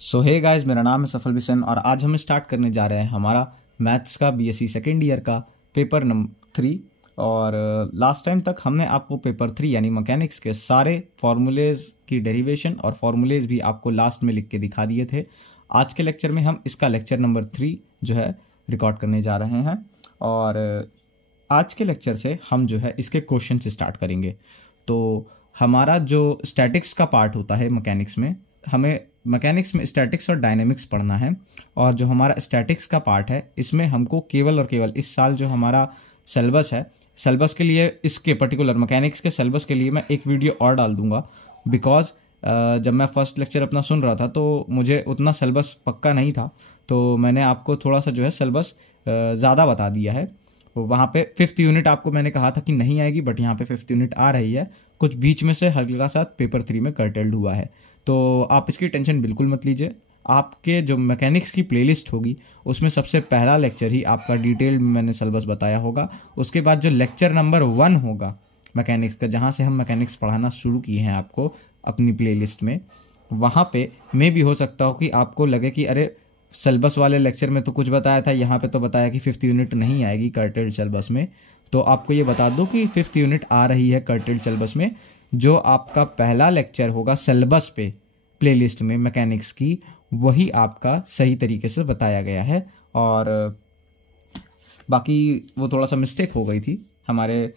सो hey guys, मेरा नाम है सफल बिसन और आज हम स्टार्ट करने जा रहे हैं हमारा मैथ्स का बीएससी सेकेंड ईयर का पेपर नंबर 3। और लास्ट टाइम तक हमने आपको पेपर 3 यानी मैकेनिक्स के सारे फॉर्मूलेज की डेरिवेशन और फॉर्मूलेज भी आपको लास्ट में लिख के दिखा दिए थे। आज के लेक्चर में हम इसका लेक्चर नंबर 3 जो है रिकॉर्ड करने जा रहे हैं और आज के लेक्चर से हम जो है इसके क्वेश्चन से स्टार्ट करेंगे। तो हमारा जो स्टैटिक्स का पार्ट होता है मैकेनिक्स में, हमें मैकेनिक्स में स्टैटिक्स और डायनेमिक्स पढ़ना है और जो हमारा स्टैटिक्स का पार्ट है इसमें हमको केवल और केवल इस साल जो हमारा सिलेबस है, सिलेबस के लिए इसके पर्टिकुलर मैकेनिक्स के सिलेबस के लिए मैं एक वीडियो और डाल दूंगा। बिकॉज जब मैं फर्स्ट लेक्चर अपना सुन रहा था तो मुझे उतना सिलेबस पक्का नहीं था, तो मैंने आपको थोड़ा सा जो है सिलेबस ज़्यादा बता दिया है। वहाँ पे 5th यूनिट आपको मैंने कहा था कि नहीं आएगी, बट यहाँ पे 5th यूनिट आ रही है। कुछ बीच में से हल्का सा पेपर 3 में कर्टेल्ड हुआ है, तो आप इसकी टेंशन बिल्कुल मत लीजिए। आपके जो मैकेनिक्स की प्लेलिस्ट होगी उसमें सबसे पहला लेक्चर ही आपका डिटेल में मैंने सिलेबस बताया होगा। उसके बाद जो लेक्चर नंबर 1 होगा मैकेनिक्स का, जहाँ से हम मैकेनिक्स पढ़ाना शुरू किए हैं आपको अपनी प्लेलिस्ट में, वहाँ पे मे भी हो सकता हो कि आपको लगे कि अरे सिलेबस वाले लेक्चर में तो कुछ बताया था, यहाँ पे तो बताया कि 5th यूनिट नहीं आएगी कर्टेल्ड सिलेबस में। तो आपको ये बता दो कि 5th यूनिट आ रही है कर्टेल्ड सिलेबस में। जो आपका पहला लेक्चर होगा सिलेबस पे प्लेलिस्ट में मैकेनिक्स की, वही आपका सही तरीके से बताया गया है। और बाकी वो थोड़ा सा मिस्टेक हो गई थी हमारे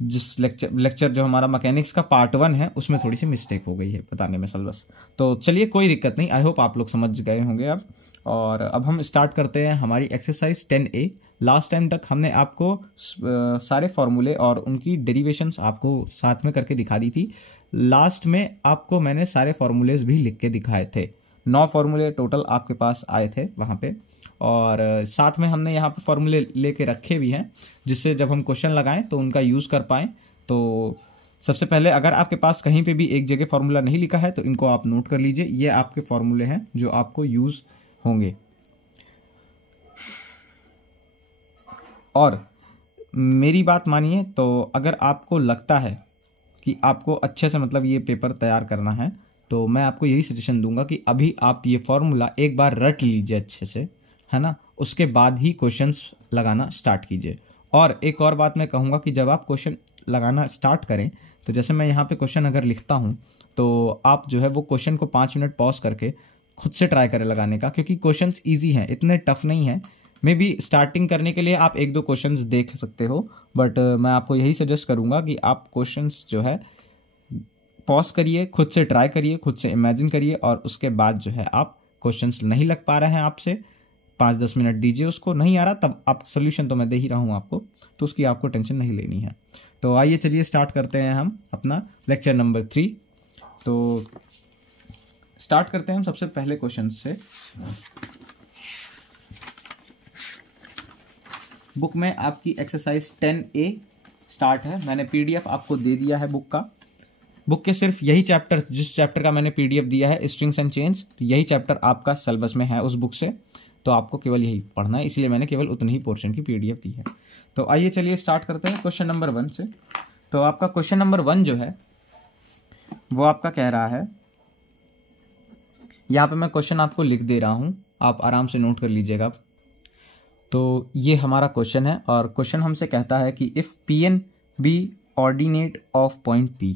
जिस लेक्चर जो हमारा मैकेनिक्स का पार्ट 1 है उसमें थोड़ी सी मिस्टेक हो गई है बताने में सिलेबस। तो चलिए कोई दिक्कत नहीं, आई होप आप लोग समझ गए होंगे अब। और अब हम स्टार्ट करते हैं हमारी एक्सरसाइज 10A। लास्ट टाइम तक हमने आपको सारे फॉर्मूले और उनकी डेरिवेशंस आपको साथ में करके दिखा दी थी। लास्ट में आपको मैंने सारे फॉर्मूलेज भी लिख के दिखाए थे। 9 फॉर्मूले टोटल आपके पास आए थे वहाँ पे, और साथ में हमने यहाँ पे फॉर्मूले लेके रखे भी हैं जिससे जब हम क्वेश्चन लगाएं तो उनका यूज़ कर पाएं। तो सबसे पहले अगर आपके पास कहीं पे भी एक जगह फॉर्मूला नहीं लिखा है तो इनको आप नोट कर लीजिए। ये आपके फॉर्मूले हैं जो आपको यूज़ होंगे। और मेरी बात मानिए, तो अगर आपको लगता है कि आपको अच्छे से मतलब ये पेपर तैयार करना है तो मैं आपको यही सजेशन दूंगा कि अभी आप ये फॉर्मूला एक बार रट लीजिए अच्छे से, है ना। उसके बाद ही क्वेश्चंस लगाना स्टार्ट कीजिए। और एक और बात मैं कहूँगा कि जब आप क्वेश्चन लगाना स्टार्ट करें तो जैसे मैं यहाँ पे क्वेश्चन अगर लिखता हूँ तो आप जो है वो क्वेश्चन को 5 मिनट पॉज करके खुद से ट्राई करें लगाने का, क्योंकि क्वेश्चंस ईजी हैं, इतने टफ नहीं है। मे बी स्टार्टिंग करने के लिए आप 1-2 क्वेश्चंस देख सकते हो, बट मैं आपको यही सजेस्ट करूँगा कि आप क्वेश्चंस जो है पॉज करिए, खुद से ट्राई करिए, खुद से इमेजिन करिए, और उसके बाद जो है आप क्वेश्चंस नहीं लग पा रहे हैं आपसे 5-10 मिनट दीजिए उसको। नहीं आ रहा तब आप सोल्यूशन तो मैं दे ही रहा हूँ आपको, तो उसकी आपको टेंशन नहीं लेनी है। तो आइए चलिए स्टार्ट करते हैं हम अपना लेक्चर नंबर 3। तो स्टार्ट करते हैं हम सबसे पहले क्वेश्चन से। बुक में आपकी एक्सरसाइज 10A स्टार्ट है। मैंने PDF आपको दे दिया है बुक का। बुक के सिर्फ यही चैप्टर, जिस चैप्टर का मैंने PDF दिया है स्ट्रिंग्स एंड चेन्स, तो यही चैप्टर आपका सिलेबस में है उस बुक से, तो आपको केवल यही पढ़ना है, इसलिए मैंने केवल उतनी ही पोर्शन की PDF दी है। तो आइए चलिए स्टार्ट करते हैं क्वेश्चन नंबर 1 से। तो आपका क्वेश्चन नंबर 1 जो है वो आपका कह रहा है, यहाँ पे मैं क्वेश्चन आपको लिख दे रहा हूँ, आप आराम से नोट कर लीजिएगा। तो ये हमारा क्वेश्चन है और क्वेश्चन हमसे कहता है कि if Pn be ordinate of point P।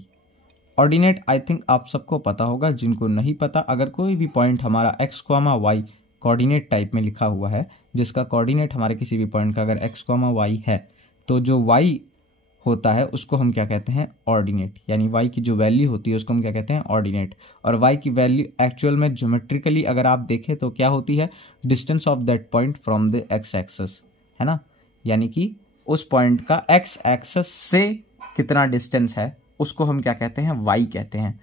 Ordinate I think आप सबको पता होगा, जिनको नहीं पता, अगर कोई भी पॉइंट हमारा x, y कोऑर्डिनेट टाइप में लिखा हुआ है, जिसका कोऑर्डिनेट हमारे किसी भी पॉइंट का अगर x, y है, तो जो y होता है उसको हम क्या कहते हैं, ऑर्डिनेट। यानी y की जो वैल्यू होती है उसको हम क्या कहते हैं, ऑर्डिनेट। और y की वैल्यू एक्चुअल में ज्योमेट्रिकली अगर आप देखें तो क्या होती है, distance of that point from the x axis, है ना। यानी कि उस पॉइंट का x एक्सिस से कितना डिस्टेंस है उसको हम क्या कहते हैं, y कहते हैं।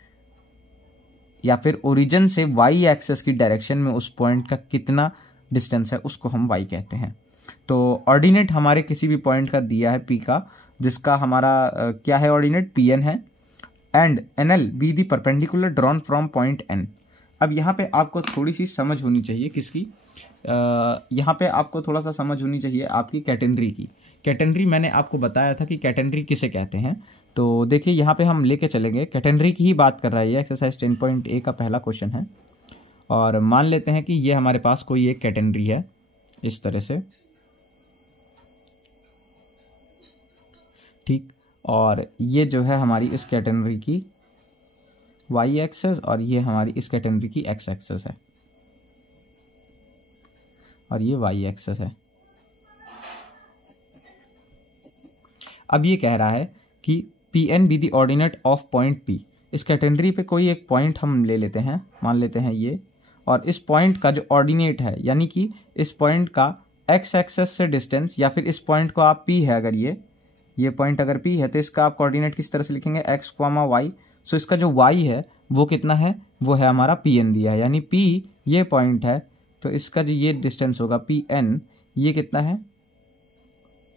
या फिर ओरिजिन से y एक्सिस की डायरेक्शन में उस पॉइंट का कितना डिस्टेंस है उसको हम y कहते हैं। तो ऑर्डिनेट हमारे किसी भी पॉइंट का दिया है P का, जिसका हमारा क्या है, ऑर्डिनेट Pn है, and NL be the perpendicular drawn from point N। अब यहाँ पे आपको थोड़ी सी समझ होनी चाहिए किसकी, यहाँ पे आपको थोड़ा सा समझ होनी चाहिए आपकी कैटेनरी की। कैटेनरी मैंने आपको बताया था कि कैटेनरी किसे कहते हैं। तो देखिए यहाँ पे हम लेके चलेंगे, कैटेनरी की ही बात कर रहा है, ये एक्सरसाइज 10.A का पहला क्वेश्चन है। और मान लेते हैं कि ये हमारे पास कोई एक कैटेगरी है इस तरह से, ठीक। और ये जो है हमारी इस कैटेगरी की वाई एक्सेस और ये हमारी इस कैटेगरी की एक्स एक्सेस है और ये वाई एक्सेस है। अब ये कह रहा है कि P N be the ordinate of point P. इस कैटेगरी पे कोई एक पॉइंट हम ले लेते हैं, मान लेते हैं ये, और इस पॉइंट का जो ऑर्डिनेट है यानी कि इस पॉइंट का एक्स एक्सेस से डिस्टेंस, या फिर इस पॉइंट को आप पी है, अगर ये पॉइंट अगर पी है तो इसका आप कोऑर्डिनेट किस तरह से लिखेंगे, एक्स कॉमा वाई। सो इसका जो वाई है वो कितना है, वो है हमारा पी एन दिया है, यानी पी ये पॉइंट है तो इसका जो ये डिस्टेंस होगा पी एन, ये कितना है,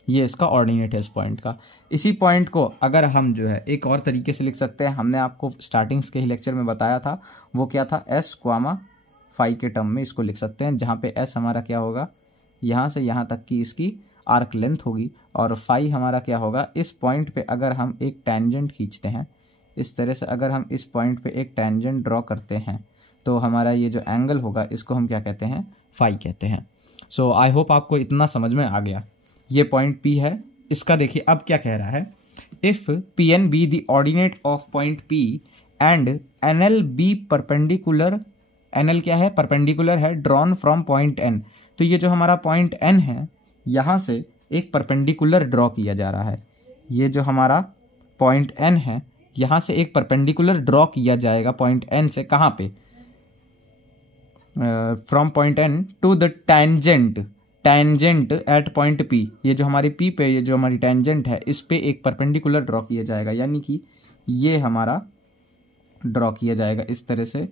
ये इसका ऑर्डिनेट है इस पॉइंट का। इसी पॉइंट को अगर हम जो है एक और तरीके से लिख सकते हैं, हमने आपको स्टार्टिंग्स के ही लेक्चर में बताया था, वो क्या था, एस क्वामा फाई के टर्म में इसको लिख सकते हैं, जहाँ पे एस हमारा क्या होगा, यहाँ से यहाँ तक की इसकी आर्क लेंथ होगी, और फाई हमारा क्या होगा, इस पॉइंट पे अगर हम एक टेंजेंट खींचते हैं, इस तरह से अगर हम इस पॉइंट पे एक टेंजेंट ड्रॉ करते हैं तो हमारा ये जो एंगल होगा इसको हम क्या कहते हैं, फाई कहते हैं। सो आई होप आपको इतना समझ में आ गया। ये पॉइंट P है, इसका देखिए अब क्या कह रहा है, if P N be the ordinate of point P and N L be perpendicular, N L क्या है, परपेंडिकुलर है, ड्रॉन फ्रॉम पॉइंट N। तो ये जो हमारा पॉइंट N है यहाँ से एक परपेंडिकुलर ड्रॉ किया जा रहा है, ये जो हमारा पॉइंट N है यहाँ से एक परपेंडिकुलर ड्रॉ किया जाएगा पॉइंट N से, कहाँ पे, from point N to the tangent at point P। ये जो हमारी P पे ये जो हमारी टेंजेंट है इस पे एक परपेंडिकुलर ड्रॉ किया जाएगा, यानी कि ये हमारा ड्रॉ किया जाएगा इस तरह से,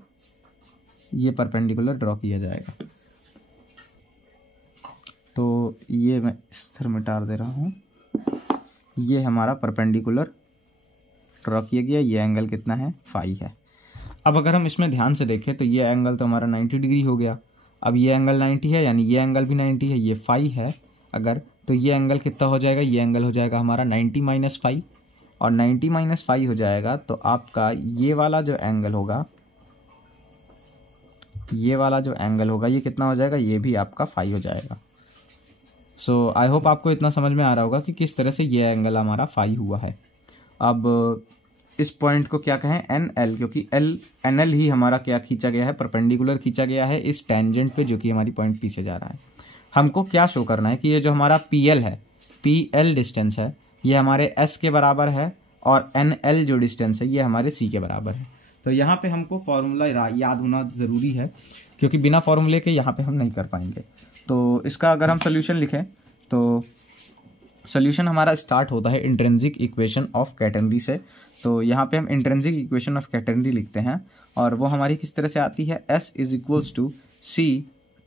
ये परपेंडिकुलर ड्रॉ किया जाएगा। तो ये मैं इस तरह मिटा दे रहा हूँ, ये हमारा परपेंडिकुलर ड्रॉ किया गया, ये एंगल कितना है, फाई है। अब अगर हम इसमें ध्यान से देखें तो ये एंगल तो हमारा 90 डिग्री हो गया। अब ये एंगल 90 है, यानी ये एंगल भी 90 है, ये फाई है अगर, तो ये एंगल कितना हो जाएगा, ये एंगल हो जाएगा हमारा 90 माइनस फाई, और 90 माइनस फाई हो जाएगा तो आपका ये वाला जो एंगल होगा, ये वाला जो एंगल होगा ये कितना हो जाएगा, ये भी आपका फाई हो जाएगा। सो आई होप आपको इतना समझ में आ रहा होगा कि किस तरह से ये एंगल हमारा फाई हुआ है। अब इस पॉइंट को क्या कहें, एन एल, क्योंकि एन एल ही हमारा क्या खींचा गया है, परपेंडिकुलर खींचा गया है इस टेंजेंट पे जो कि हमारी पॉइंट पी से जा रहा है। हमको क्या शो करना है कि ये जो हमारा पी एल है, पी एल डिस्टेंस है, ये हमारे एस के बराबर है, और एन एल जो डिस्टेंस है ये हमारे सी के बराबर है। तो यहाँ पे हमको फॉर्मूला याद होना ज़रूरी है, क्योंकि बिना फॉर्मूले के यहाँ पे हम नहीं कर पाएंगे। तो इसका अगर हम सोल्यूशन लिखें तो सोल्यूशन हमारा स्टार्ट होता है इंट्रिंसिक इक्वेशन ऑफ कैटेगरी से। तो यहाँ पे हम इंट्रिंसिक इक्वेशन ऑफ कैटेगरी लिखते हैं, और वो हमारी किस तरह से आती है, S is equals to C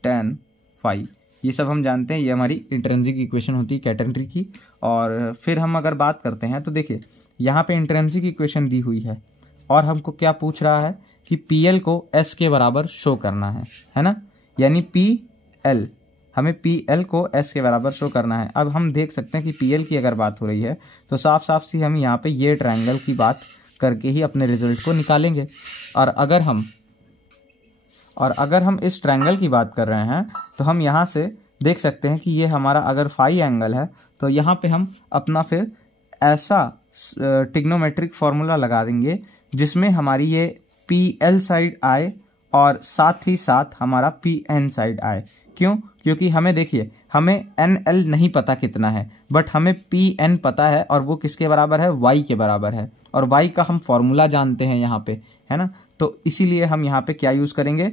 tan phi. ये सब हम जानते हैं, ये हमारी इंट्रिंसिक इक्वेशन होती है कैटेगरी की। और फिर हम अगर बात करते हैं तो देखिए यहाँ पे इंट्रिंसिक इक्वेशन दी हुई है, और हमको क्या पूछ रहा है कि PL को S के बराबर शो करना है ना, यानी PL, हमें PL को S के बराबर शो करना है। अब हम देख सकते हैं कि PL की अगर बात हो रही है तो साफ साफ सी हम यहाँ पे ये ट्रायंगल की बात करके ही अपने रिजल्ट को निकालेंगे। और अगर हम इस ट्रायंगल की बात कर रहे हैं तो हम यहाँ से देख सकते हैं कि ये हमारा अगर फाई एंगल है तो यहाँ पे हम अपना फिर ऐसा ट्रिग्नोमेट्रिक फॉर्मूला लगा देंगे जिसमें हमारी ये PL साइड आए और साथ ही साथ हमारा PN साइड आए। क्यों? क्योंकि हमें देखिए, हमें NL नहीं पता कितना है, बट हमें PN पता है, और वो किसके बराबर है, Y के बराबर है, और Y का हम फॉर्मूला जानते हैं यहाँ पे, है ना। तो इसीलिए हम यहाँ पे क्या यूज़ करेंगे,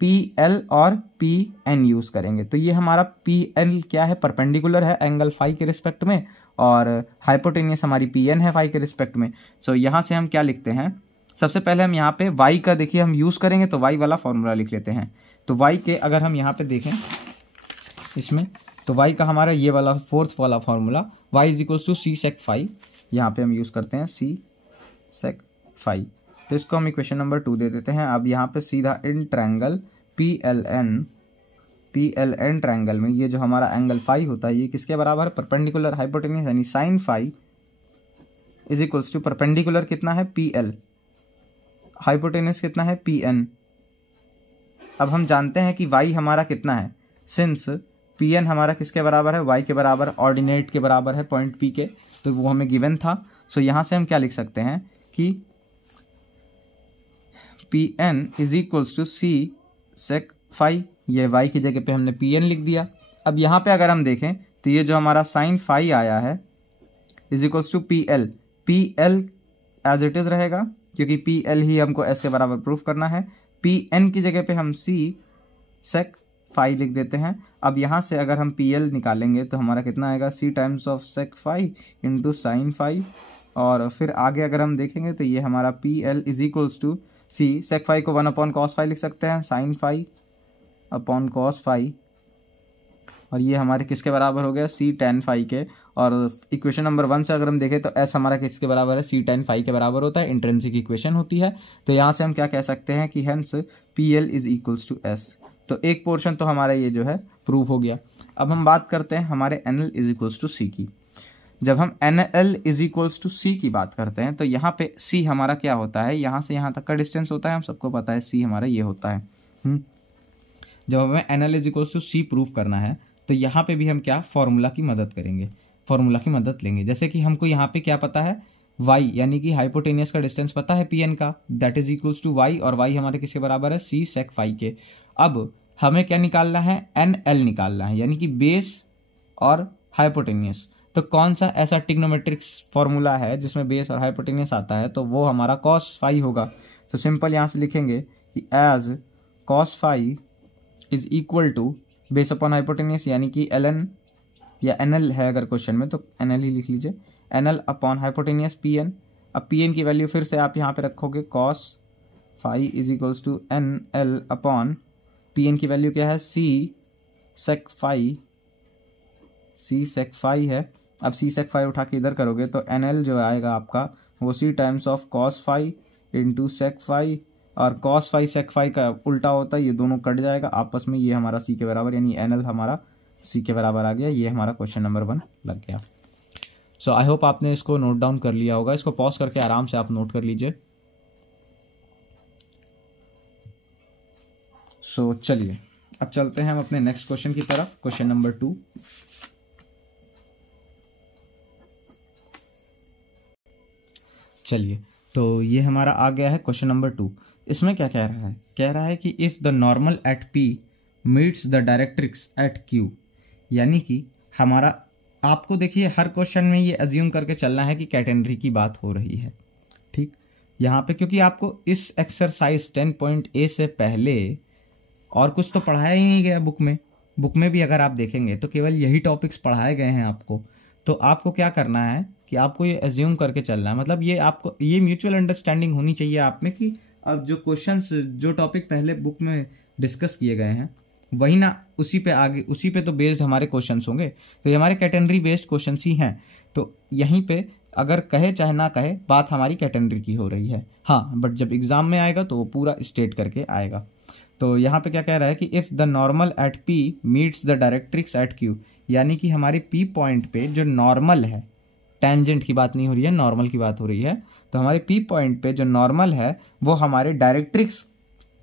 PL और PN यूज़ करेंगे। तो ये हमारा PL क्या है, परपेंडिकुलर है एंगल फाई के रिस्पेक्ट में, और हाइपोटेनियस हमारी PN है फाई के रिस्पेक्ट में। सो यहाँ से हम क्या लिखते हैं, सबसे पहले हम यहाँ पे y का देखिए हम यूज़ करेंगे तो y वाला फॉर्मूला लिख लेते हैं। तो y के अगर हम यहाँ पे देखें इसमें, तो y का हमारा ये वाला फोर्थ वाला formula y is equals to C sec phi, यहाँ पे हम यूज़ करते हैं सी सेक फाई। तो इसको हम इक्वेशन नंबर 2 दे देते हैं। अब यहाँ पे सीधा इन ट्रायंगल PLN ट्रायंगल में ये जो हमारा एंगल फाई होता है ये किसके बराबर है, परपेंडिकुलर हाइपोटेन्यूज, यानी sine phi is equals to perpendicular कितना है PL, हाइपोटेन्यूज कितना है PN, अब हम जानते हैं कि y हमारा कितना है, सिंस Pn हमारा किसके बराबर है, y के बराबर, ऑर्डिनेट के बराबर है पॉइंट P के, तो वो हमें गिवन था। सो यहाँ से हम क्या लिख सकते हैं कि Pn is equals to C sec phi, ये y की जगह पे हमने Pn लिख दिया। अब यहाँ पे अगर हम देखें तो ये जो हमारा साइन फाई आया है is equals to PL, PL as it is रहेगा क्योंकि PL ही हमको S के बराबर प्रूफ करना है। Pn की जगह पे हम C sec फाई लिख देते हैं। अब यहाँ से अगर हम PL निकालेंगे तो हमारा कितना आएगा, C times of sec phi into sine phi, और फिर आगे अगर हम देखेंगे तो ये हमारा PL is equals to C sec phi को 1 अपॉन कॉस फाई लिख सकते हैं, sine phi upon cos phi, और ये हमारे किसके बराबर हो गया, C tan फाई के। और इक्वेशन नंबर 1 से अगर हम देखें तो S हमारा किसके बराबर है, C tan फाई के बराबर होता है, इंट्रिंसिक इक्वेशन होती है। तो यहाँ से हम क्या कह सकते हैं कि hence PL is equals to S। तो एक पोर्शन तो हमारा ये जो है प्रूव हो गया। अब हम बात करते हैं हमारे NL is equals to C की। जब हम NL is equals to C की बात करते हैं तो यहाँ पे C हमारा क्या होता है, यहाँ से यहाँ तक का डिस्टेंस होता है, हम सबको पता है C हमारा ये होता है। जब हमें NL is equals to C prove करना है तो यहाँ पे भी हम क्या, फॉर्मूला की मदद करेंगे, फॉर्मूला की मदद लेंगे। जैसे कि हमको यहाँ पे क्या पता है, y यानी कि हाइपोटेनियस का डिस्टेंस पता है Pn का, that is equals to y, और y हमारे किसके बराबर है, C sec फाई के। अब हमें क्या निकालना है, NL निकालना है, यानी कि बेस और हाइपोटेनियस। तो कौन सा ऐसा ट्रिग्नोमेट्रिक फॉर्मूला है जिसमें बेस और हाइपोटेनियस आता है, तो वो हमारा कॉस फाई होगा। तो सिंपल यहाँ से लिखेंगे कि as cos phi is equal to base upon hypotenuse, यानी कि ln या NL है अगर क्वेश्चन में तो NL ही लिख लीजिए, NL अपॉन हाइपोटेनियस Pn। अब Pn की वैल्यू फिर से आप यहाँ पे रखोगे, cos phi is equals to NL upon Pn की वैल्यू क्या है, C sec phi, C sec phi है। अब C sec फाई उठा के इधर करोगे तो NL जो आएगा आपका वो C times of cos phi into sec phi, और कॉस फाई सेक फाई का उल्टा होता है, ये दोनों कट जाएगा आपस में, ये हमारा C के बराबर, यानी NL हमारा C के बराबर आ गया। ये हमारा क्वेश्चन नंबर 1 लग गया। सो आई होप आपने इसको नोट डाउन कर लिया होगा, इसको पॉज करके आराम से आप नोट कर लीजिए। सो चलिए अब चलते हैं हम अपने नेक्स्ट क्वेश्चन की तरफ, क्वेश्चन नंबर 2। चलिए तो ये हमारा आ गया है क्वेश्चन नंबर 2। इसमें क्या कह रहा है, कह रहा है कि if the normal at P meets the directrix at Q, यानी कि हमारा, आपको देखिए हर क्वेश्चन में ये अज्यूम करके चलना है कि कैटेनरी की बात हो रही है, ठीक। यहाँ पे क्योंकि आपको इस एक्सरसाइज 10.A से पहले और कुछ तो पढ़ाया ही नहीं गया बुक में भी अगर आप देखेंगे तो केवल यही टॉपिक्स पढ़ाए गए हैं आपको। तो आपको क्या करना है कि आपको ये एज्यूम करके चलना है, मतलब ये आपको ये म्यूचुअल अंडरस्टैंडिंग होनी चाहिए आप में कि अब जो क्वेश्चंस, जो टॉपिक पहले बुक में डिस्कस किए गए हैं वही ना, उसी पे आगे, उसी पे तो बेस्ड हमारे क्वेश्चंस होंगे। तो ये हमारे कैटेनरी बेस्ड क्वेश्चंस ही हैं। तो यहीं पे अगर कहे चाहे ना कहे बात हमारी कैटेनरी की हो रही है, हाँ, बट जब एग्जाम में आएगा तो वो पूरा स्टेट करके आएगा। तो यहाँ पे क्या कह रहा है कि if the normal at P meets the directrix at Q, यानी कि हमारे P पॉइंट पे जो नॉर्मल है, टेंजेंट की बात नहीं हो रही है, नॉर्मल की बात हो रही है। तो हमारे P पॉइंट पे जो नॉर्मल है वो हमारे डायरेक्ट्रिक्स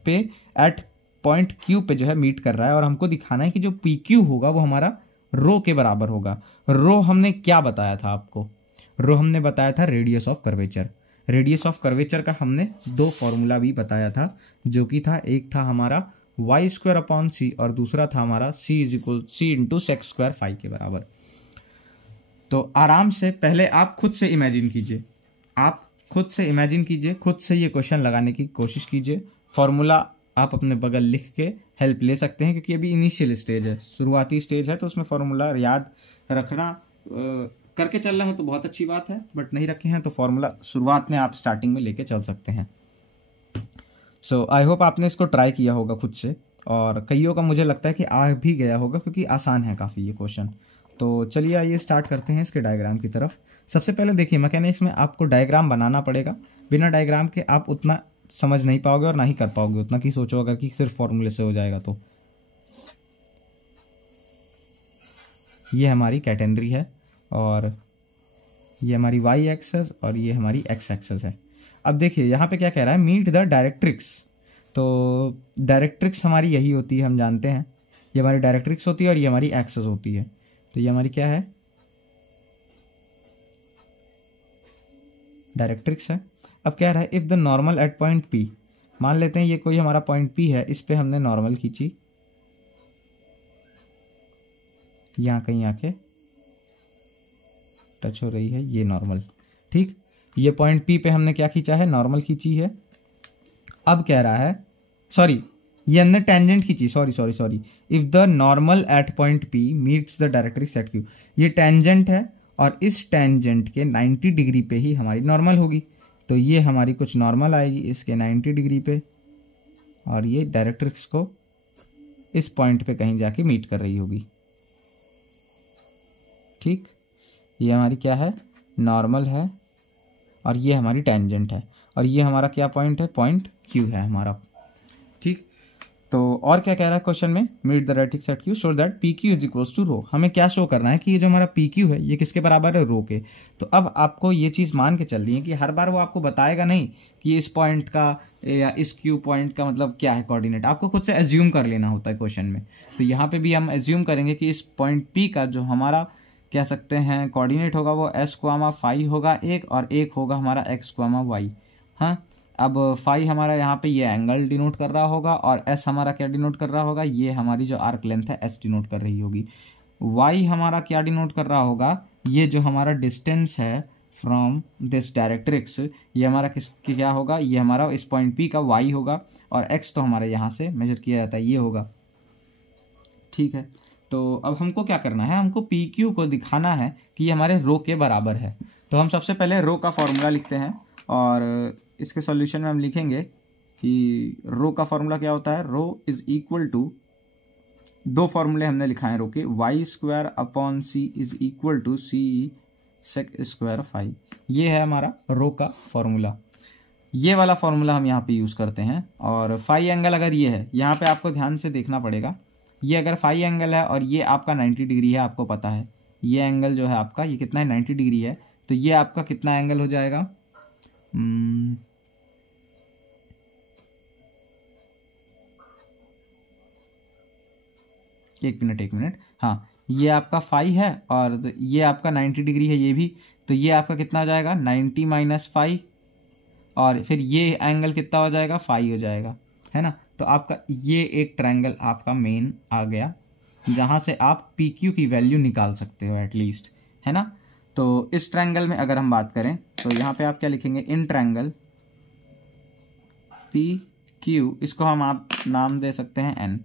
पे एट पॉइंट Q पे जो है मीट कर रहा है, और हमको दिखाना है कि जो PQ होगा वो हमारा रो के बराबर होगा। रो हमने क्या बताया था आपको, रो हमने बताया था radius of curvature. Radius of curvature का हमने 2 फॉर्मूला भी बताया था, जो कि था, एक था हमारा y स्क्वायर अपॉन C और दूसरा था हमारा C is equal C into sec square phi के बराबर। तो आराम से पहले आप खुद से इमेजिन कीजिए, खुद से ये क्वेश्चन लगाने की कोशिश कीजिए। फॉर्मूला आप अपने बगल लिख के हेल्प ले सकते हैं, क्योंकि अभी इनिशियल स्टेज है, शुरुआती स्टेज है, तो उसमें फॉर्मूला याद रखना करके चल रहे हो तो बहुत अच्छी बात है, बट नहीं रखे हैं तो फॉर्मूला शुरुआत में आप स्टार्टिंग में लेके चल सकते हैं। सो आई होप आपने इसको ट्राई किया होगा खुद से, और कईयों का मुझे लगता है कि आ भी गया होगा, क्योंकि आसान है काफ़ी ये क्वेश्चन। तो चलिए आइए स्टार्ट करते हैं इसके डायग्राम की तरफ। सबसे पहले देखिए, मैकेनिक्स में आपको डायग्राम बनाना पड़ेगा, बिना डायग्राम के आप उतना समझ नहीं पाओगे और ना ही कर पाओगे उतना कि सोचो अगर कि सिर्फ फॉर्मूले से हो जाएगा। तो ये हमारी कैटेनरी है, और ये हमारी y एक्सेस और ये हमारी x एक्सेस है। अब देखिए यहाँ पे क्या कह रहा है, मीट द डायरेक्ट्रिक्स। तो डायरेक्ट्रिक्स हमारी यही होती है, हम जानते हैं ये हमारी डायरेक्ट्रिक्स होती है और ये हमारी एक्सेस होती है। तो ये हमारी क्या है, डायरेक्ट्रिक्स है। अब क्या रहा है, if the normal at point P, मान लेते हैं ये कोई हमारा पॉइंट पी है, इस पे हमने नॉर्मल खींची, यहाँ कहीं आके टच हो रही है ये नॉर्मल, ठीक। ये पॉइंट पी पे हमने क्या खींचा है, नॉर्मल खींची है। अब कह रहा है, सॉरी ये हमने टेंजेंट खींची, sorry if the normal at point P meets the directrix at Q, ये टेंजेंट है और इस टेंजेंट के 90 डिग्री पे ही हमारी नॉर्मल होगी। तो ये हमारी कुछ नॉर्मल आएगी इसके 90 डिग्री पे, और ये डायरेक्ट्रिक्स को इस पॉइंट पे कहीं जाके मीट कर रही होगी, ठीक। ये हमारी क्या है, नॉर्मल है, और ये हमारी टेंजेंट है, और ये हमारा क्या पॉइंट है, पॉइंट क्यू है हमारा, ठीक। तो और क्या कह रहा है क्वेश्चन में, meet the directrix at Q so that P Q is equals to rho. हमें क्या शो करना है कि ये जो हमारा पी क्यू है ये किसके बराबर है, रो के। तो अब आपको ये चीज़ मान के चलनी है कि हर बार वो आपको बताएगा नहीं कि इस पॉइंट का या इस क्यू पॉइंट का मतलब क्या है कोऑर्डिनेट, आपको खुद से एज्यूम कर लेना होता है क्वेश्चन में। तो यहाँ पे भी हम एज्यूम करेंगे कि इस पॉइंट पी का जो हमारा कह सकते हैं कोऑर्डिनेट होगा वो एस क्वामा फाई होगा एक, और एक होगा हमारा एक्स क्वामा वाई। हाँ, अब फाई हमारा यहाँ पे ये एंगल डिनोट कर रहा होगा, और एस हमारा क्या डिनोट कर रहा होगा, ये हमारी जो आर्क लेंथ है एस डिनोट कर रही होगी। वाई हमारा क्या डिनोट कर रहा होगा, ये जो हमारा डिस्टेंस है फ्रॉम दिस डायरेक्ट्रिक्स, ये हमारा क्या होगा, ये हमारा इस पॉइंट पी का वाई होगा, और एक्स तो हमारे यहाँ से मेजर किया जाता है ये होगा, ठीक है। तो अब हमको क्या करना है, हमको पी क्यू को दिखाना है कि ये हमारे रो के बराबर है। तो हम सबसे पहले रो का फॉर्मूला लिखते हैं, और इसके सॉल्यूशन में हम लिखेंगे कि रो का फॉर्मूला क्या होता है, रो इज इक्वल टू, दो फॉर्मूले हमने लिखा है रो के, y square upon C is equal to C sec square phi. ये है हमारा रो का फॉर्मूला, ये वाला फॉर्मूला हम यहाँ पे यूज़ करते हैं। और फाई एंगल अगर ये है, यहाँ पे आपको ध्यान से देखना पड़ेगा, ये अगर फाई एंगल है और ये आपका 90 डिग्री है, आपको पता है ये एंगल जो है आपका ये कितना है, 90 डिग्री है। तो ये आपका कितना एंगल हो जाएगा, एक मिनट, हाँ, ये आपका फाई है और ये आपका 90 डिग्री है ये भी, तो ये आपका कितना हो जाएगा, 90 माइनस फाई, और फिर ये एंगल कितना हो जाएगा, फाई हो जाएगा, है ना। तो आपका ये एक ट्रायंगल आपका मेन आ गया, जहाँ से आप पी क्यू की वैल्यू निकाल सकते हो एटलीस्ट, है ना। तो इस ट्रायंगल में अगर हम बात करें तो यहाँ पे आप क्या लिखेंगे, इन ट्रायंगल पी क्यू, इसको हम आप नाम दे सकते हैं एन।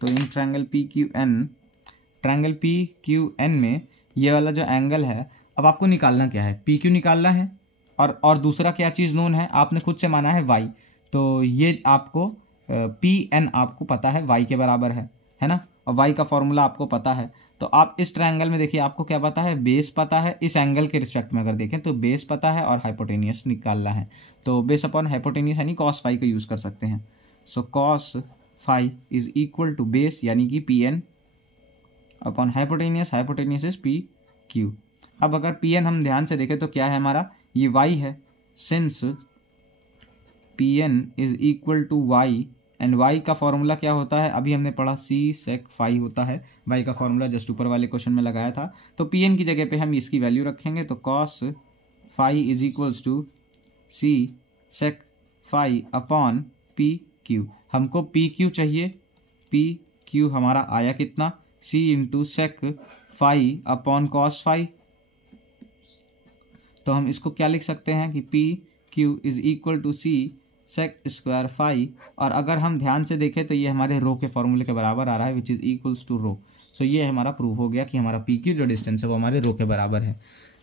तो in triangle P Q N, triangle P Q N में ये वाला जो एंगल है, अब आपको निकालना क्या है, पी क्यू निकालना है, और दूसरा क्या चीज़ नोन है, आपने खुद से माना है वाई। तो ये आपको पी एन आपको पता है वाई के बराबर है ना, और वाई का फॉर्मूला आपको पता है। तो आप इस ट्रायंगल में देखिए आपको क्या पता है, बेस पता है, इस एंगल के रिस्पेक्ट में अगर देखें तो बेस पता है और हाइपोटेनियस निकालना है। तो बेस अपॉन हाइपोटेनियस यानी कॉस फाई का यूज़ कर सकते हैं। So cos phi is equal to base यानी कि P N upon hypotenuse is P Q. अब अगर पी एन हम ध्यान से देखें तो क्या है हमारा, ये वाई है, since P N is equal to y, and y का फॉर्मूला क्या होता है, अभी हमने पढ़ा सी सेक फाई होता है, वाई का फॉर्मूला जस्ट ऊपर वाले क्वेश्चन में लगाया था। तो पी एन की जगह पे हम इसकी वैल्यू रखेंगे, तो cos phi is equals to C sec phi upon P Q. हमको पी क्यू चाहिए, पी क्यू हमारा आया कितना, C into sec phi upon cos phi. तो हम इसको क्या लिख सकते हैं कि P Q is equal to C sec square phi, और अगर हम ध्यान से देखें तो ये हमारे रो के फॉर्मूले के बराबर आ रहा है, विच इज इक्वल्स टू रो। सो ये हमारा प्रूव हो गया कि हमारा पी क्यू जो डिस्टेंस है वो हमारे रो के बराबर है।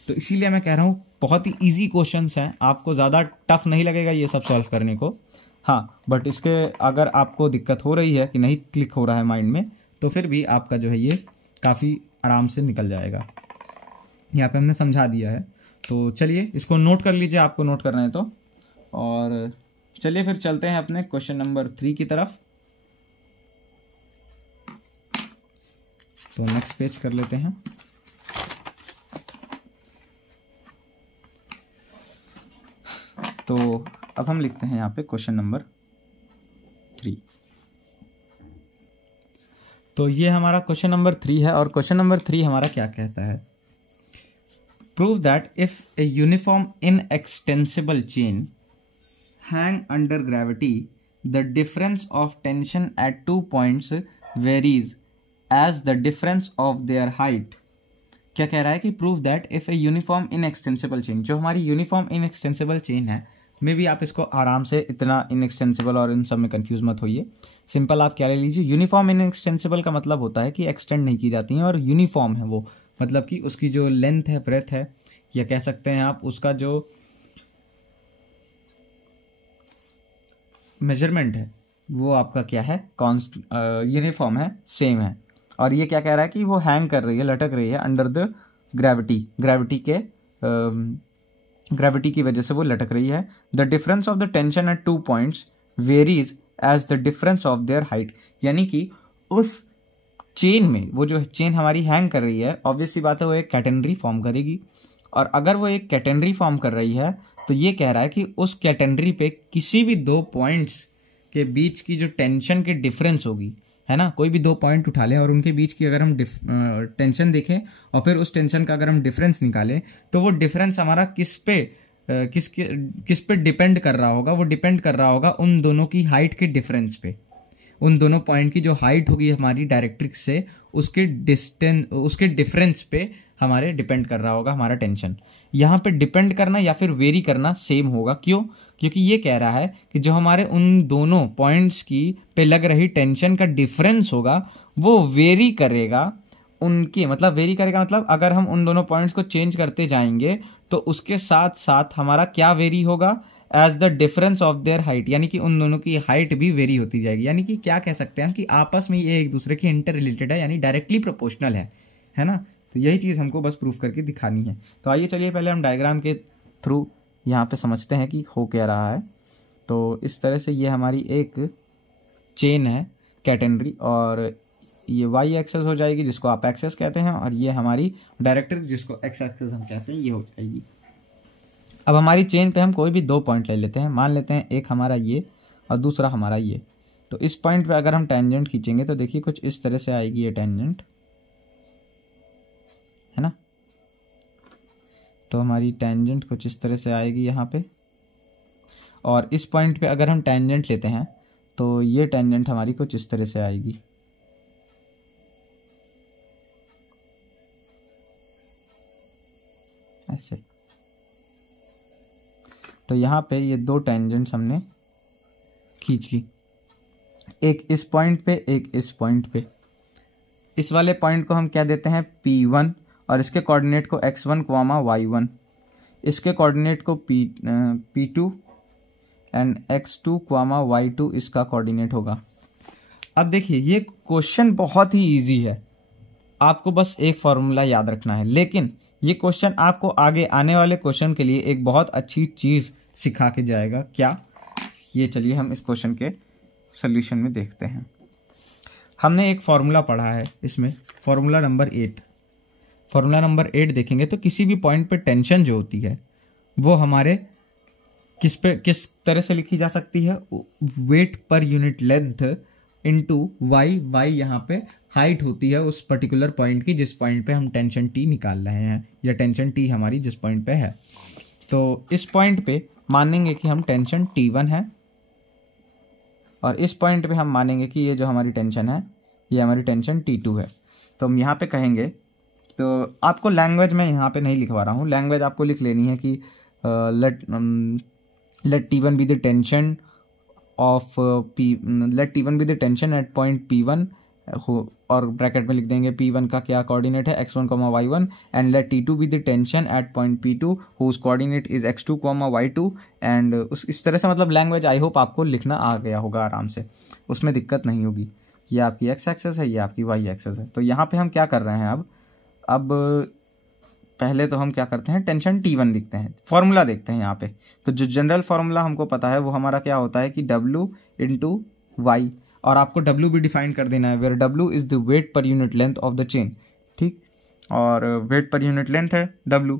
तो इसीलिए मैं कह रहा हूँ बहुत ही ईजी क्वेश्चन हैं, आपको ज़्यादा टफ नहीं लगेगा ये सब सॉल्व करने को। हाँ, बट इसके अगर आपको दिक्कत हो रही है कि नहीं क्लिक हो रहा है माइंड में, तो फिर भी आपका जो है ये काफ़ी आराम से निकल जाएगा। यहाँ पे हमने समझा दिया है। तो चलिए इसको नोट कर लीजिए, आपको नोट करना है तो। और चलिए फिर चलते हैं अपने क्वेश्चन नंबर 3 की तरफ। तो नेक्स्ट पेज कर लेते हैं। तो अब हम लिखते हैं यहाँ पे क्वेश्चन नंबर तो ये हमारा क्वेश्चन नंबर 3 है और क्वेश्चन नंबर 3 हमारा क्या कहता है, prove that if a uniform inextensible chain hang under gravity the difference of tension at 2 points varies as the difference of their height. क्या कह रहा है कि prove that if a uniform inextensible chain, जो हमारी यूनिफॉर्म इनएक्सटेंसिबल चेन है, मे भी आप इसको आराम से इतना इनएक्सटेंसिबल और इन सब में कंफ्यूज मत होइए। सिंपल आप क्या ले लीजिए, यूनिफॉर्म इनएक्सटेंसिबल का मतलब होता है कि एक्सटेंड नहीं की जाती हैं, और यूनिफॉर्म है वो मतलब कि उसकी जो लेंथ है, ब्रेथ है, या कह सकते हैं आप उसका जो मेजरमेंट है वो आपका क्या है, यूनिफॉर्म है, सेम है। और ये क्या कह रहा है कि वो हैंग कर रही है, लटक रही है अंडर द ग्रेविटी की वजह से वो लटक रही है। The difference of the tension at 2 points varies as the difference of their height, यानी कि उस चेन में, वो जो चेन हमारी हैंग कर रही है, ऑब्वियसली बात है वो एक कैटेनरी फॉर्म करेगी, और अगर वो एक कैटेनरी फॉर्म कर रही है तो ये कह रहा है कि उस कैटेनरी पे किसी भी 2 पॉइंट्स के बीच की जो टेंशन की डिफरेंस होगी, है ना, कोई भी 2 पॉइंट उठा लें और उनके बीच की अगर हम टेंशन देखें और फिर उस टेंशन का अगर हम डिफरेंस निकालें, तो वो डिफरेंस हमारा किस पे डिपेंड कर रहा होगा, वो डिपेंड कर रहा होगा उन दोनों की हाइट के डिफरेंस पे। उन दोनों पॉइंट की जो हाइट होगी हमारी डायरेक्ट्रिक्स से, उसके डिफरेंस पे हमारे डिपेंड कर रहा होगा हमारा टेंशन। यहाँ पे डिपेंड करना या फिर वेरी करना सेम होगा। क्यों? क्योंकि ये कह रहा है कि जो हमारे उन दोनों पॉइंट्स की पे लग रही टेंशन का डिफरेंस होगा वो वेरी करेगा उनकी, मतलब वेरी करेगा मतलब अगर हम उन दोनों पॉइंट्स को चेंज करते जाएंगे तो उसके साथ साथ हमारा क्या वेरी होगा, as the difference of their height, यानी कि उन दोनों की हाइट भी वेरी होती जाएगी। यानी कि क्या कह सकते हैं हम कि आपस में ये एक दूसरे के इंटर रिलेटेड है, यानी डायरेक्टली प्रोपोर्शनल है ना। तो यही चीज़ हमको बस प्रूफ करके दिखानी है। तो आइए चलिए पहले हम डायग्राम के थ्रू यहाँ पे समझते हैं कि हो क्या रहा है। तो इस तरह से ये हमारी एक चेन है कैटेनरी, और ये वाई एक्सेस हो जाएगी जिसको आप एक्सेस कहते हैं, और ये हमारी डायरेक्ट्रिक्स जिसको एक्स एक्सेस हम कहते हैं, ये हो जाएगी। अब हमारी चेन पे हम कोई भी 2 पॉइंट ले लेते हैं, मान लेते हैं एक हमारा ये और दूसरा हमारा ये। तो इस पॉइंट पे अगर हम टेंजेंट खींचेंगे तो देखिए कुछ इस तरह से आएगी ये टेंजेंट, है ना। तो हमारी टेंजेंट कुछ इस तरह से आएगी यहाँ पे, और इस पॉइंट पे अगर हम टेंजेंट लेते हैं तो ये टेंजेंट हमारी कुछ इस तरह से आएगी, ऐसे। तो यहाँ पे ये 2 टेंजेंट्स हमने खींच ली, एक इस पॉइंट पे, एक इस पॉइंट पे। इस वाले पॉइंट को हम क्या देते हैं, P1, और इसके कोऑर्डिनेट को x1, y1, इसके कोऑर्डिनेट को P2 एंड x2, y2 इसका कोऑर्डिनेट होगा। अब देखिए ये क्वेश्चन बहुत ही इजी है, आपको बस एक फॉर्मूला याद रखना है, लेकिन ये क्वेश्चन आपको आगे आने वाले क्वेश्चन के लिए एक बहुत अच्छी चीज़ सिखा के जाएगा। क्या? ये चलिए हम इस क्वेश्चन के सोल्यूशन में देखते हैं। हमने एक फॉर्मूला पढ़ा है इसमें, फॉर्मूला नंबर 8। फॉर्मूला नंबर 8 देखेंगे तो किसी भी पॉइंट पे टेंशन जो होती है वो हमारे किस तरह से लिखी जा सकती है, weight per unit length into y. Y यहाँ पे हाइट होती है उस पर्टिकुलर पॉइंट की जिस पॉइंट पे हम टेंशन टी निकाल रहे हैं, या टेंशन टी हमारी जिस पॉइंट पे है। तो इस पॉइंट पे मानेंगे कि हम टेंशन T1 है, और इस पॉइंट पे हम मानेंगे कि ये जो हमारी टेंशन है ये हमारी टेंशन T2 है। तो हम यहाँ पे कहेंगे, तो आपको लैंग्वेज में यहाँ पे नहीं लिखवा रहा हूँ, लैंग्वेज आपको लिख लेनी है कि let T1 be the tension of let T1 be the tension at point P1, और ब्रैकेट में लिख देंगे P1 का क्या कोऑर्डिनेट है, x1, y1, and let T2 be the tension at point P2 whose coordinate is x2, y2, and इस तरह से, मतलब लैंग्वेज आई होप आपको लिखना आ गया होगा आराम से, उसमें दिक्कत नहीं होगी। ये आपकी x एक्सेस है, ये आपकी y एक्सेस है। तो यहाँ पे हम क्या कर रहे हैं, अब पहले तो हम क्या करते हैं, टेंशन T1 लिखते हैं, फॉर्मूला देखते हैं यहाँ पे। तो जो जनरल फॉर्मूला हमको पता है वो हमारा क्या होता है कि W इंटू वाई, और आपको W भी डिफाइन कर देना है, where W is the weight per unit length of the chain, ठीक, और वेट पर यूनिट लेंथ है W।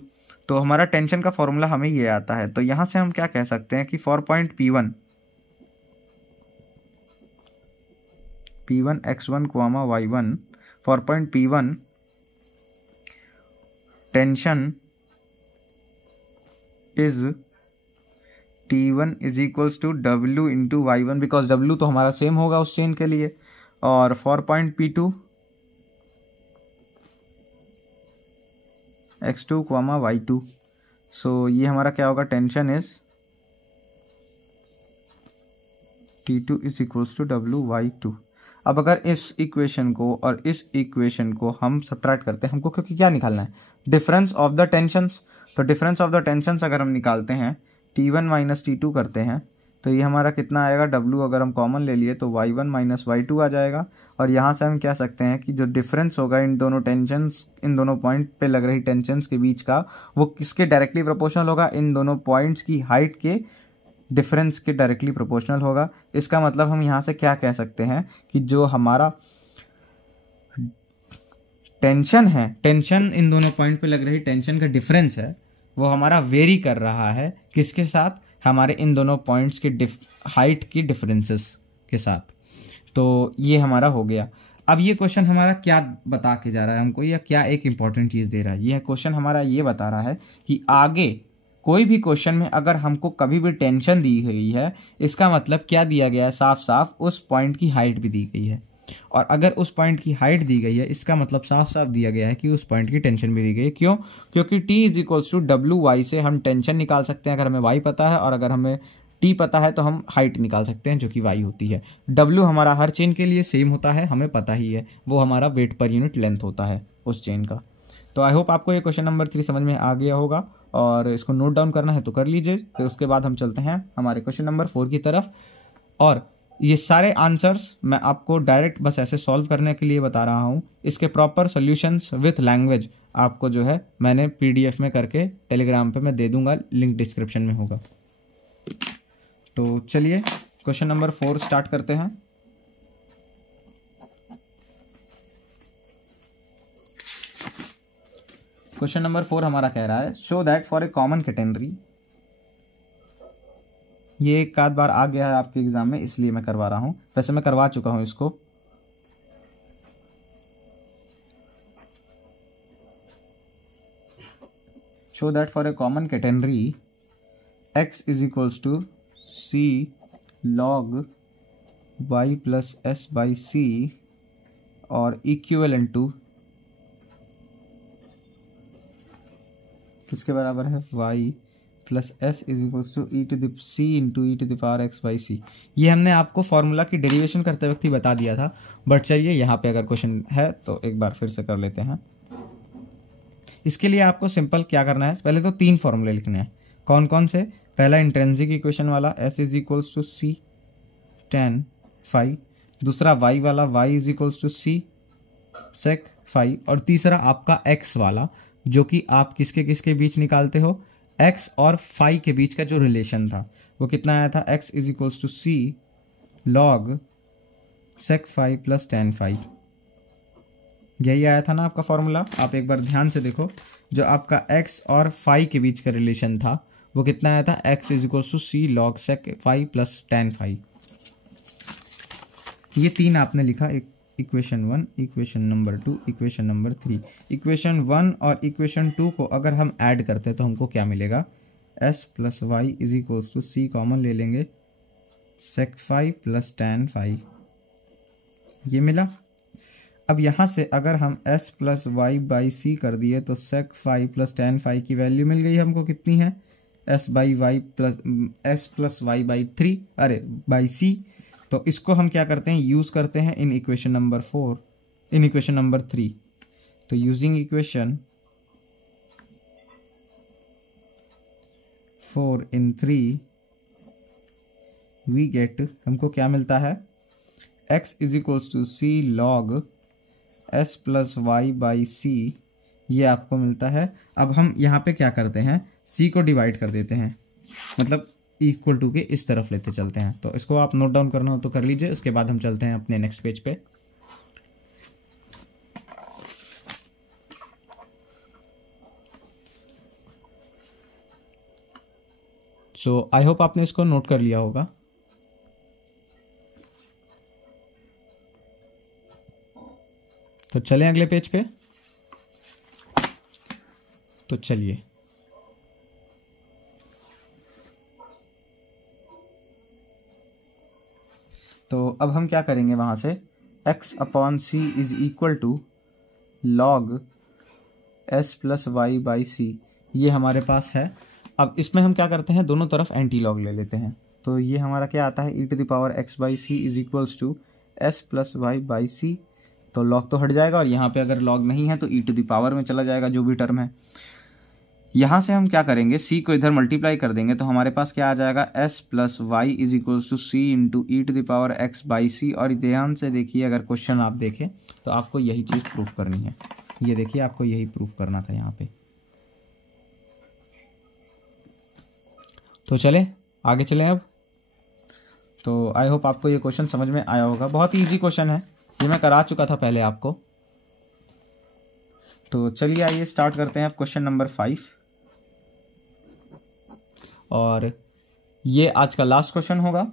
तो हमारा टेंशन का फॉर्मूला हमें ये आता है। तो यहाँ से हम क्या कह सकते हैं कि for point P1, P1 X1 comma Y1 for point P1 tension is T1 is equals to W into Y1 because W तो हमारा सेम होगा उस चेन के लिए, और for point P2 X2 comma Y2, सो ये हमारा क्या होगा, tension is T2 is equals to WY2। अब अगर इस इक्वेशन को और इस इक्वेशन को हम सब्ट्रैक्ट करते हैं, हमको क्योंकि क्या निकालना है, डिफरेंस ऑफ द टेंशंस। तो डिफरेंस ऑफ द टेंशंस अगर हम निकालते हैं, T1 माइनस T2 करते हैं, तो ये हमारा कितना आएगा, W अगर हम कॉमन ले लिए तो Y1 माइनस Y2 आ जाएगा। और यहाँ से हम कह सकते हैं कि जो डिफरेंस होगा इन दोनों टेंशंस, इन दोनों पॉइंट पे लग रही टेंशंस के बीच का, वो किसके डायरेक्टली प्रोपोर्शनल होगा, इन दोनों पॉइंट्स की हाइट के डिफरेंस के डायरेक्टली प्रोपोर्शनल होगा। इसका मतलब हम यहाँ से क्या कह सकते हैं कि जो हमारा टेंशन है, टेंशन इन दोनों पॉइंट पे लग रही टेंशन का डिफरेंस है, वो हमारा वेरी कर रहा है किसके साथ, हमारे इन दोनों पॉइंट्स के हाइट की डिफरेंसेस के साथ। तो ये हमारा हो गया। अब ये क्वेश्चन हमारा क्या बता के जा रहा है हमको, या क्या एक इंपॉर्टेंट चीज़ दे रहा है, यह क्वेश्चन हमारा ये बता रहा है कि आगे कोई भी क्वेश्चन में अगर हमको कभी भी टेंशन दी गई है, इसका मतलब क्या दिया गया है, साफ साफ उस पॉइंट की हाइट भी दी गई है। और अगर उस पॉइंट की हाइट दी गई है, इसका मतलब साफ साफ दिया गया है कि उस पॉइंट की टेंशन भी दी गई है। क्यों? क्योंकि T is equals to WY से हम टेंशन निकाल सकते हैं अगर हमें Y पता है, और अगर हमें T पता है तो हम हाइट निकाल सकते हैं जो कि Y होती है। W हमारा हर चेन के लिए सेम होता है, हमें पता ही है, वो हमारा वेट पर यूनिट लेंथ होता है उस चेन का। तो आई होप आपको ये क्वेश्चन नंबर 3 समझ में आ गया होगा, और इसको नोट डाउन करना है तो कर लीजिए। फिर उसके बाद हम चलते हैं हमारे क्वेश्चन नंबर 4 की तरफ। और ये सारे आंसर्स मैं आपको डायरेक्ट बस ऐसे सॉल्व करने के लिए बता रहा हूँ। इसके प्रॉपर सॉल्यूशंस विथ लैंग्वेज आपको जो है मैंने PDF में करके टेलीग्राम पे मैं दे दूंगा, लिंक डिस्क्रिप्शन में होगा। तो चलिए क्वेश्चन नंबर 4 स्टार्ट करते हैं। क्वेश्चन नंबर 4 हमारा कह रहा है, show that for a common category, ये एक आध बार आ गया है आपके एग्जाम में इसलिए मैं करवा रहा हूं, वैसे मैं करवा चुका हूं इसको। Show that for a common category x is equals to C log y plus S by C और इक्विवेलेंट टू किसके बराबर है, y plus S is equals to e to the C into e to the power x by C। ये हमने आपको formula की derivation करते वक्त ही बता दिया था, बट चलिए यहाँ पे अगर क्वेश्चन है तो एक बार फिर से कर लेते हैं। इसके लिए आपको सिंपल क्या करना है, पहले तो 3 फॉर्मूले लिखने हैं। कौन कौन से? पहला इंट्रिंसिक इक्वेशन वाला S is equals to C tan phi, दूसरा y वाला y is equals to C sec phi, और तीसरा आपका x वाला जो कि आप किसके किसके बीच निकालते हो, x और phi के बीच का जो रिलेशन था वो कितना आया था, x is equals to C log sec phi plus tan phi। यही आया था ना आपका फॉर्मूला। आप एक बार ध्यान से देखो, जो आपका x और phi के बीच का रिलेशन था वो कितना आया था, x is equals to C log sec phi plus tan phi। ये 3 आपने लिखा, एक equation 1, equation number 2, equation number 3। Equation 1 और इक्वेशन 2 को अगर हम ऐड करते हैं तो हमको क्या मिलेगा, s plus Y is equals to C common ले लेंगे sec phi plus tan phi, ये मिला। अब यहाँ से अगर हम s plus Y by C कर दिए तो sec phi plus tan phi की वैल्यू मिल गई हमको, कितनी है, s by y plus s plus Y by 3 by C। तो इसको हम क्या करते हैं, यूज करते हैं in equation number 4, in equation number 3। तो using equation 4 in 3 we get, हमको क्या मिलता है, x is equals to C log s plus Y by C, ये आपको मिलता है। अब हम यहाँ पे क्या करते हैं, C को डिवाइड कर देते हैं, मतलब इक्वल टू के इस तरफ लेते चलते हैं। तो इसको आप नोट डाउन करना हो तो कर लीजिए, उसके बाद हम चलते हैं अपने नेक्स्ट पेज पे। सो आई होप आपने इसको नोट कर लिया होगा। तो चलें अगले पेज पे। तो चलिए, तो अब हम क्या करेंगे वहां से, x upon C is equal to log s plus Y by C, ये हमारे पास है। अब इसमें हम क्या करते हैं, दोनों तरफ एंटी लॉग ले लेते हैं। तो ये हमारा क्या आता है, e⁻x by C is equals to s plus Y by C. तो लॉग तो हट जाएगा और यहाँ पे अगर लॉग नहीं है तो e⁻ में चला जाएगा जो भी टर्म है। यहाँ से हम क्या करेंगे, c को इधर मल्टीप्लाई कर देंगे तो हमारे पास क्या आ जाएगा, s plus Y is equals to C into e⁻x by C. और ध्यान से देखिए, अगर क्वेश्चन आप देखें तो आपको यही चीज़ प्रूफ करनी है। ये देखिए, आपको यही प्रूफ करना था यहाँ पे। तो चले आगे चलें अब। तो आई होप आपको ये क्वेश्चन समझ में आया होगा। बहुत ही ईजी क्वेश्चन है, ये मैं करा चुका था पहले आपको। तो चलिए आइए स्टार्ट करते हैं अब क्वेश्चन नंबर 5। और ये आज का लास्ट क्वेश्चन होगा।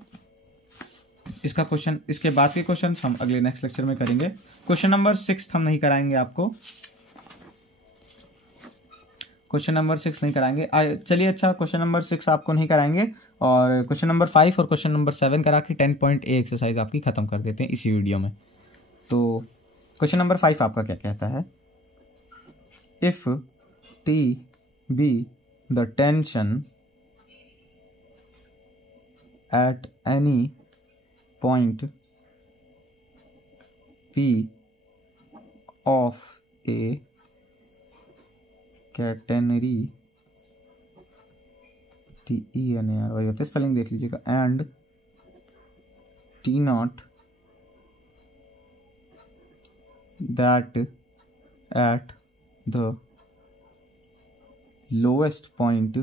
इसका क्वेश्चन, इसके बाद के क्वेश्चन हम अगले नेक्स्ट लेक्चर में करेंगे। क्वेश्चन नंबर 6 हम नहीं कराएंगे आपको, क्वेश्चन नंबर 6 नहीं कराएंगे। चलिए अच्छा, क्वेश्चन नंबर 6 आपको नहीं कराएंगे और क्वेश्चन नंबर 5 और क्वेश्चन नंबर 7 करा के 10.a एक्सरसाइज आपकी खत्म कर देते हैं इसी वीडियो में। तो क्वेश्चन नंबर 5 आपका क्या कहता है, if T B the tension at any point P of a catenary, TENAR वही होता है, स्पेलिंग देख लीजिएगा, and T0 that at the lowest point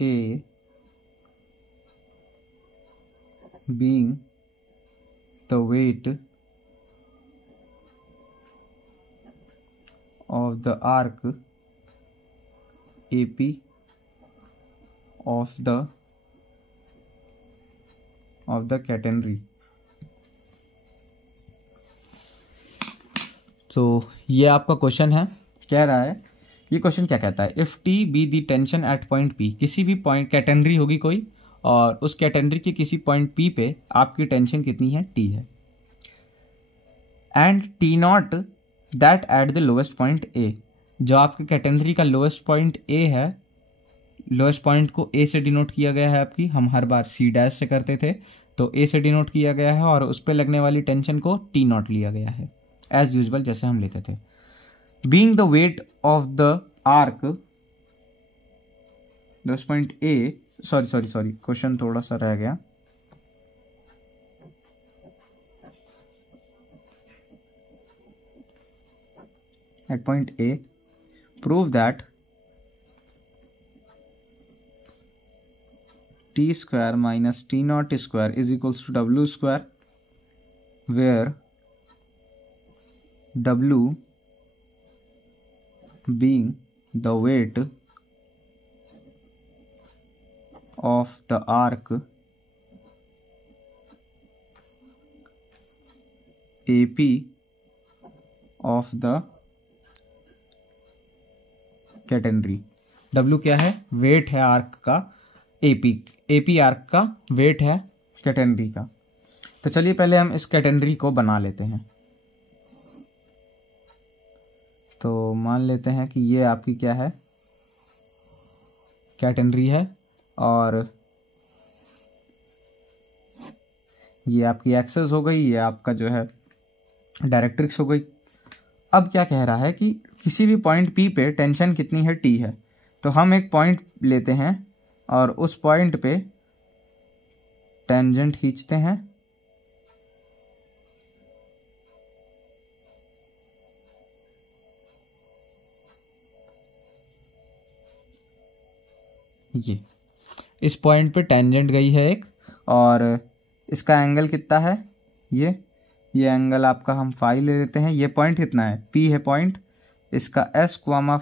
A being the weight of the arc AP of the catenary। तो ये आपका question है, कह रहा है, ये क्वेश्चन क्या कहता है, if T be the tension at point P, किसी भी पॉइंट कैटेनरी होगी कोई और उस कैटेनरी के किसी पॉइंट पी पे आपकी टेंशन कितनी है, टी है, and T not that at the lowest point A, जो आपके कैटेनरी का लोवेस्ट पॉइंट ए है, लोवेस्ट पॉइंट को ए से डिनोट किया गया है आपकी, हम हर बार सी डैश से करते थे तो ए से डिनोट किया गया है और उस पर लगने वाली टेंशन को टी नॉट लिया गया है एज यूजुअल जैसे हम लेते थे। Being the weight of the arc, this point A, sorry, question थोड़ा सा रह गया। At point A, prove that T square minus T naught square is equals to W square, where W being the weight of the arc AP of the catenary। W क्या है, wait है arc का, AP arc का weight है catenary का। तो चलिए पहले हम इस कैटेनरी को बना लेते हैं। तो मान लेते हैं कि ये आपकी क्या है, कैटेनरी है और ये आपकी एक्सेस हो गई, ये आपका जो है डायरेक्ट्रिक्स हो गई। अब क्या कह रहा है कि किसी भी पॉइंट P पे टेंशन कितनी है, T है। तो हम एक पॉइंट लेते हैं और उस पॉइंट पे टेंजेंट खींचते हैं, ये इस पॉइंट पे टेंजेंट गई है एक, और इसका एंगल कितना है, ये एंगल आपका हम फाई ले लेते हैं। ये पॉइंट कितना है, P है पॉइंट, इसका S,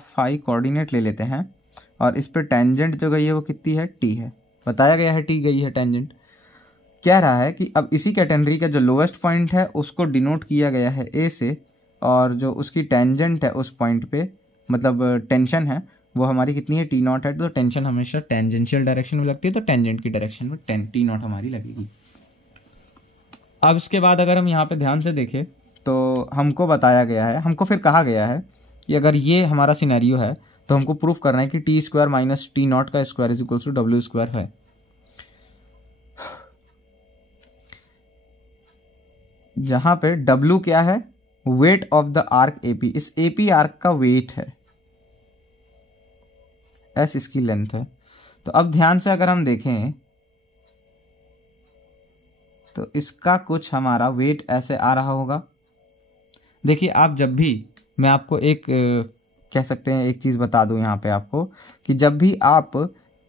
फाई कोऑर्डिनेट ले लेते हैं और इस पे टेंजेंट जो गई है वो कितनी है, T है, बताया गया है T गई है टेंजेंट। कह रहा है कि अब इसी कैटेगरी का जो लोएस्ट पॉइंट है उसको डिनोट किया गया है ए से, और जो उसकी टेंजेंट है उस पॉइंट पे, मतलब टेंशन है, वो हमारी कितनी है, टी नॉट है। तो टेंशन हमेशा टेंजेंशियल डायरेक्शन में लगती है, तो टेंजेंट की डायरेक्शन में टी नॉट हमारी लगेगी। अब इसके बाद अगर हम यहाँ पे ध्यान से देखें तो हमको बताया गया है, हमको फिर कहा गया है कि अगर ये हमारा सिनेरियो है तो हमको प्रूफ करना है कि T square minus T naught का square is equals to W square है। जहां पे W क्या है, weight of the arc AP, इस AP आर्क का वेट है, S इसकी लेंथ है। तो अब ध्यान से अगर हम देखें तो इसका कुछ हमारा वेट ऐसे आ रहा होगा। देखिए आप जब भी, मैं आपको एक कह सकते हैं एक चीज़ बता दूं यहाँ पे आपको, कि जब भी आप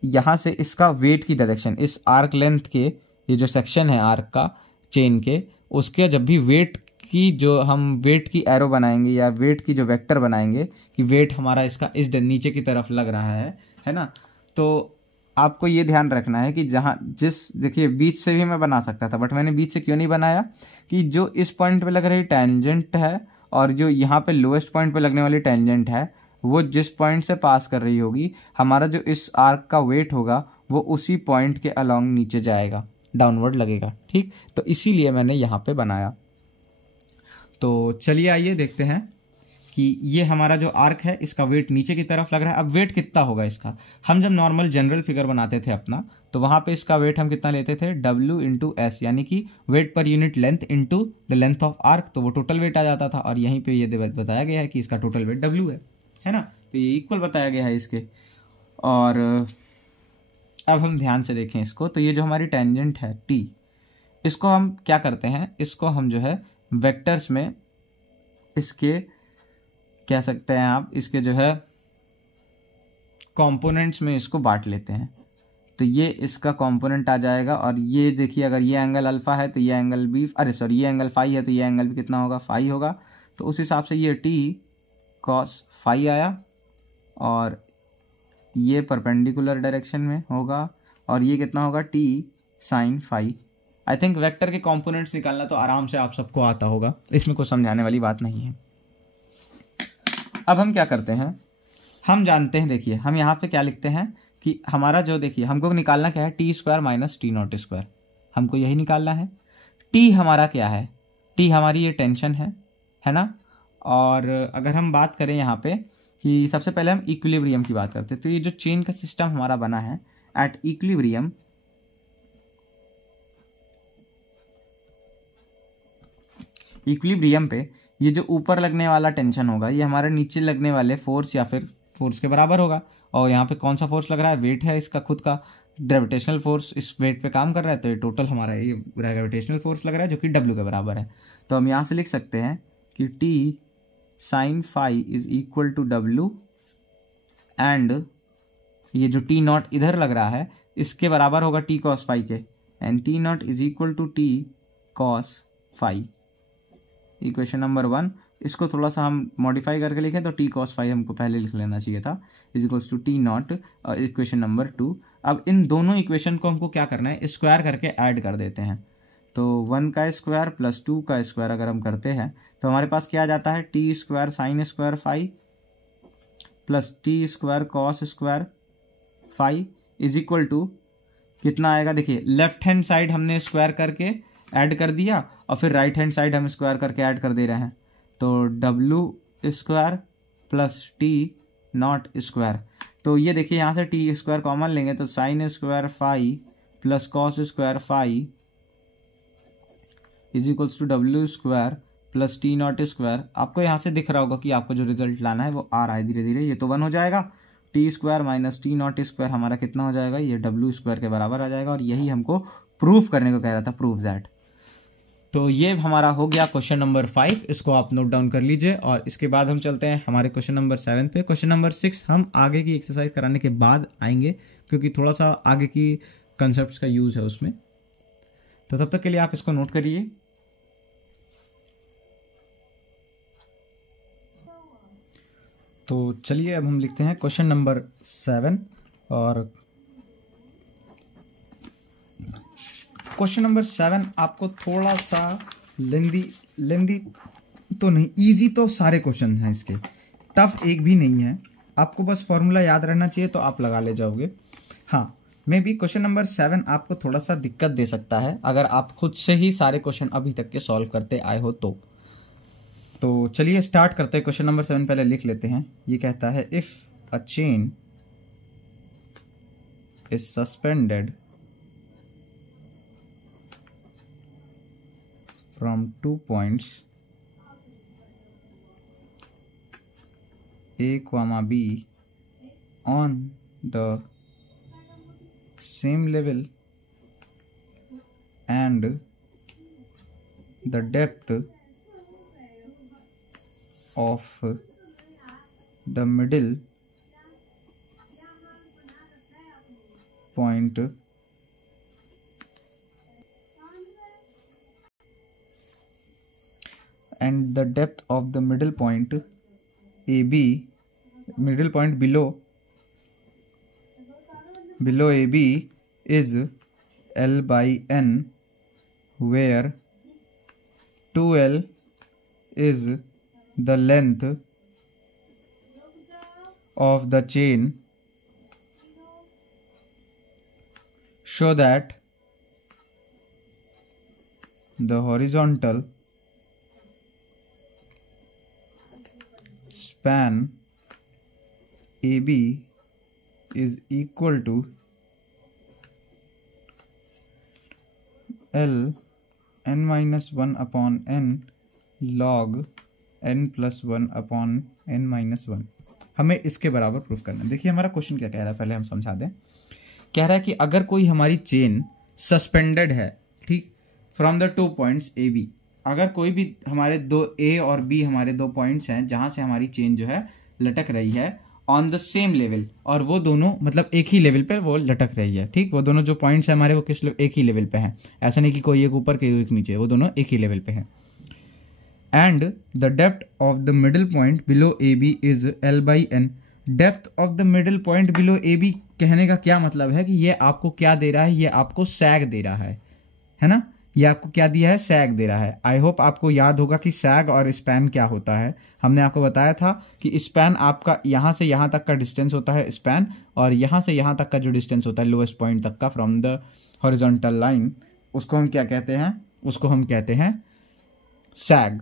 यहाँ से इसका वेट की डायरेक्शन, इस आर्क लेंथ के ये जो सेक्शन है आर्क का चेन के, उसके जब भी वेट की जो हम वेट की एरो बनाएंगे या वेट की जो वेक्टर बनाएंगे कि वेट हमारा इसका इस नीचे की तरफ लग रहा है ना, तो आपको ये ध्यान रखना है कि जहाँ देखिए बीच से भी मैं बना सकता था, बट मैंने बीच से क्यों नहीं बनाया, कि जो इस पॉइंट पे लग रही टेंजेंट है और जो यहाँ पे लोएस्ट पॉइंट पे लगने वाली टेंजेंट है, वो जिस पॉइंट से पास कर रही होगी, हमारा जो इस आर्क का वेट होगा वो उसी पॉइंट के अलोंग नीचे जाएगा, डाउनवर्ड लगेगा। ठीक, तो इसीलिए मैंने यहाँ पे बनाया। तो चलिए आइए देखते हैं कि ये हमारा जो आर्क है इसका वेट नीचे की तरफ लग रहा है। अब वेट कितना होगा इसका, हम जब नॉर्मल जनरल फिगर बनाते थे अपना, तो वहां पे इसका वेट हम कितना लेते थे, W इंटू एस, यानी कि weight per unit length into the length of arc, तो वो टोटल वेट आ जाता था। और यहीं पे ये बताया गया है कि इसका टोटल वेट W है ना, तो ये इक्वल बताया गया है इसके। और अब हम ध्यान से देखें इसको, तो ये जो हमारी टेंजेंट है T, इसको हम क्या करते हैं, इसको हम जो है वेक्टर्स में इसके कह सकते हैं आप, इसके जो है कंपोनेंट्स में इसको बांट लेते हैं। तो ये इसका कंपोनेंट आ जाएगा, और ये देखिए अगर ये एंगल अल्फा है तो ये एंगल भी, अरे सॉरी ये एंगल फाई है तो ये एंगल भी कितना होगा, फाई होगा। तो उस हिसाब से ये टी कॉस फाई आया, और ये परपेंडिकुलर डायरेक्शन में होगा, और ये कितना होगा, T sine phi. I think vector के कंपोनेंट्स निकालना तो आराम से आप सबको आता होगा, इसमें कोई समझाने वाली बात नहीं है। अब हम क्या करते हैं, हम जानते हैं, देखिए हम यहाँ पे क्या लिखते हैं कि हमारा जो, देखिए हमको निकालना क्या है, T square minus T nought square, हमको यही निकालना है। टी हमारा क्या है, टी हमारी ये टेंशन है ना। और अगर हम बात करें यहाँ पे कि सबसे पहले हम इक्विलिब्रियम की बात करते हैं, तो ये जो चेन का सिस्टम हमारा बना है एट इक्विलिब्रियम, इक्विलिब्रियम पे ये जो ऊपर लगने वाला टेंशन होगा ये हमारे नीचे लगने वाले फोर्स या फिर फोर्स के बराबर होगा। और यहाँ पे कौन सा फोर्स लग रहा है, वेट है इसका खुद का, ग्रेविटेशनल फोर्स इस वेट पे काम कर रहा है, तो ये टोटल हमारा ये ग्रेविटेशनल फोर्स लग रहा है जो कि W के बराबर है। तो हम यहाँ से लिख सकते हैं कि T sine phi is equal to W, and ये जो T नॉट इधर लग रहा है इसके बराबर होगा T कॉस फाई के, and T nought is equal to T cos phi. Equation number 1, इसको थोड़ा सा हम मॉडिफाई करके लिखें तो टी कॉस फाई हमको पहले लिख लेना चाहिए था, is equals to T nought. Equation number 2, अब इन दोनों इक्वेशन को हमको क्या करना है, स्क्वायर करके ऐड कर देते हैं। तो 1 का स्क्वायर प्लस 2 का स्क्वायर अगर हम करते हैं तो हमारे पास क्या आ जाता है, T square sine square phi plus T square cos square phi is equal to कितना आएगा, देखिए लेफ्ट हैंड साइड हमने स्क्वायर करके ऐड कर दिया, और फिर राइट हैंड साइड हम स्क्वायर करके ऐड कर दे रहे हैं, तो W square plus T nought square. तो ये देखिए यहाँ से टी स्क्वायर कॉमन लेंगे तो sine square phi plus cos square phi is equals to W square plus T nought square. आपको यहाँ से दिख रहा होगा कि आपको जो रिजल्ट लाना है वो आ रहा है धीरे धीरे, ये तो 1 हो जाएगा, T square minus T nought square हमारा कितना हो जाएगा, ये W स्क्वायर के बराबर आ जाएगा। और यही हमको प्रूफ करने को कह रहा था, प्रूफ दैट। तो ये हमारा हो गया क्वेश्चन नंबर 5, इसको आप नोट डाउन कर लीजिए। और इसके बाद हम चलते हैं हमारे क्वेश्चन नंबर 7 पे। क्वेश्चन नंबर 6 हम आगे की एक्सरसाइज कराने के बाद आएंगे, क्योंकि थोड़ा सा आगे की कंसेप्ट्स का यूज है उसमें, तो तब तक के लिए आप इसको नोट करिए। तो चलिए अब हम लिखते हैं क्वेश्चन नंबर 7, और क्वेश्चन नंबर 7 आपको थोड़ा सा लेंदी तो नहीं, इजी तो सारे क्वेश्चन हैं इसके, टफ एक भी नहीं है। आपको बस फॉर्मूला याद रहना चाहिए तो आप लगा ले जाओगे। हाँ, मे बी क्वेश्चन नंबर 7 आपको थोड़ा सा दिक्कत दे सकता है अगर आप खुद से ही सारे क्वेश्चन अभी तक के सॉल्व करते आए हो तो चलिए स्टार्ट करते हैं। क्वेश्चन नंबर 7 पहले लिख लेते हैं। ये कहता है if a chain is suspended from 2 points A, B on the same level and the depth of the middle point and the depth of the middle point AB, middle point below AB is L by N, where 2L is the length of the chain, show that the horizontal span AB is equal to L n minus 1 upon n log n plus 1 upon n minus 1। हमें इसके बराबर proof करना है। देखिए हमारा question क्या कह रहा है, पहले हम समझा दें। कह रहा है कि अगर कोई हमारी चेन सस्पेंडेड है, ठीक, from the 2 points A B, अगर कोई भी हमारे दो ए और बी हमारे 2 पॉइंट्स हैं जहां से हमारी चेन जो है लटक रही है ऑन द सेम लेवल, और वो दोनों मतलब एक ही लेवल पे वो लटक रही है, ठीक, वो दोनों जो पॉइंट्स हैं हमारे वो किस एक ही लेवल पे हैं, ऐसा नहीं कि कोई एक ऊपर कोई एक नीचे, वो दोनों एक ही लेवल पे हैं। And the depth of the middle point below A B is L by N. Depth of the middle point below A B कहने का क्या मतलब है कि ये आपको क्या दे रहा है, ये आपको सैग दे रहा है ना, ये आपको क्या दिया है, सैग दे रहा है। आई होप आपको याद होगा कि सैग और स्पैन क्या होता है। हमने आपको बताया था कि स्पैन आपका यहां से यहां तक का डिस्टेंस होता है स्पैन, और यहां से यहां तक का जो डिस्टेंस होता है लोएस्ट पॉइंट तक का फ्रॉम द हॉरिजॉन्टल लाइन, उसको हम क्या कहते हैं, उसको हम कहते हैं सैग।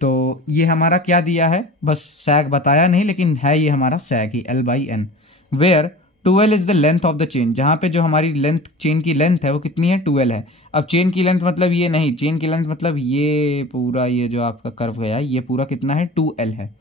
तो ये हमारा क्या दिया है, बस सैग बताया नहीं लेकिन है ये हमारा सैग ही, L by N, where 2L is the length of the chain, जहां पे जो हमारी लेंथ, चेन की लेंथ है वो कितनी है, 2L है। अब चेन की लेंथ मतलब ये नहीं, चेन की लेंथ मतलब ये पूरा, ये जो आपका कर्व गया है ये पूरा कितना है, 2L है।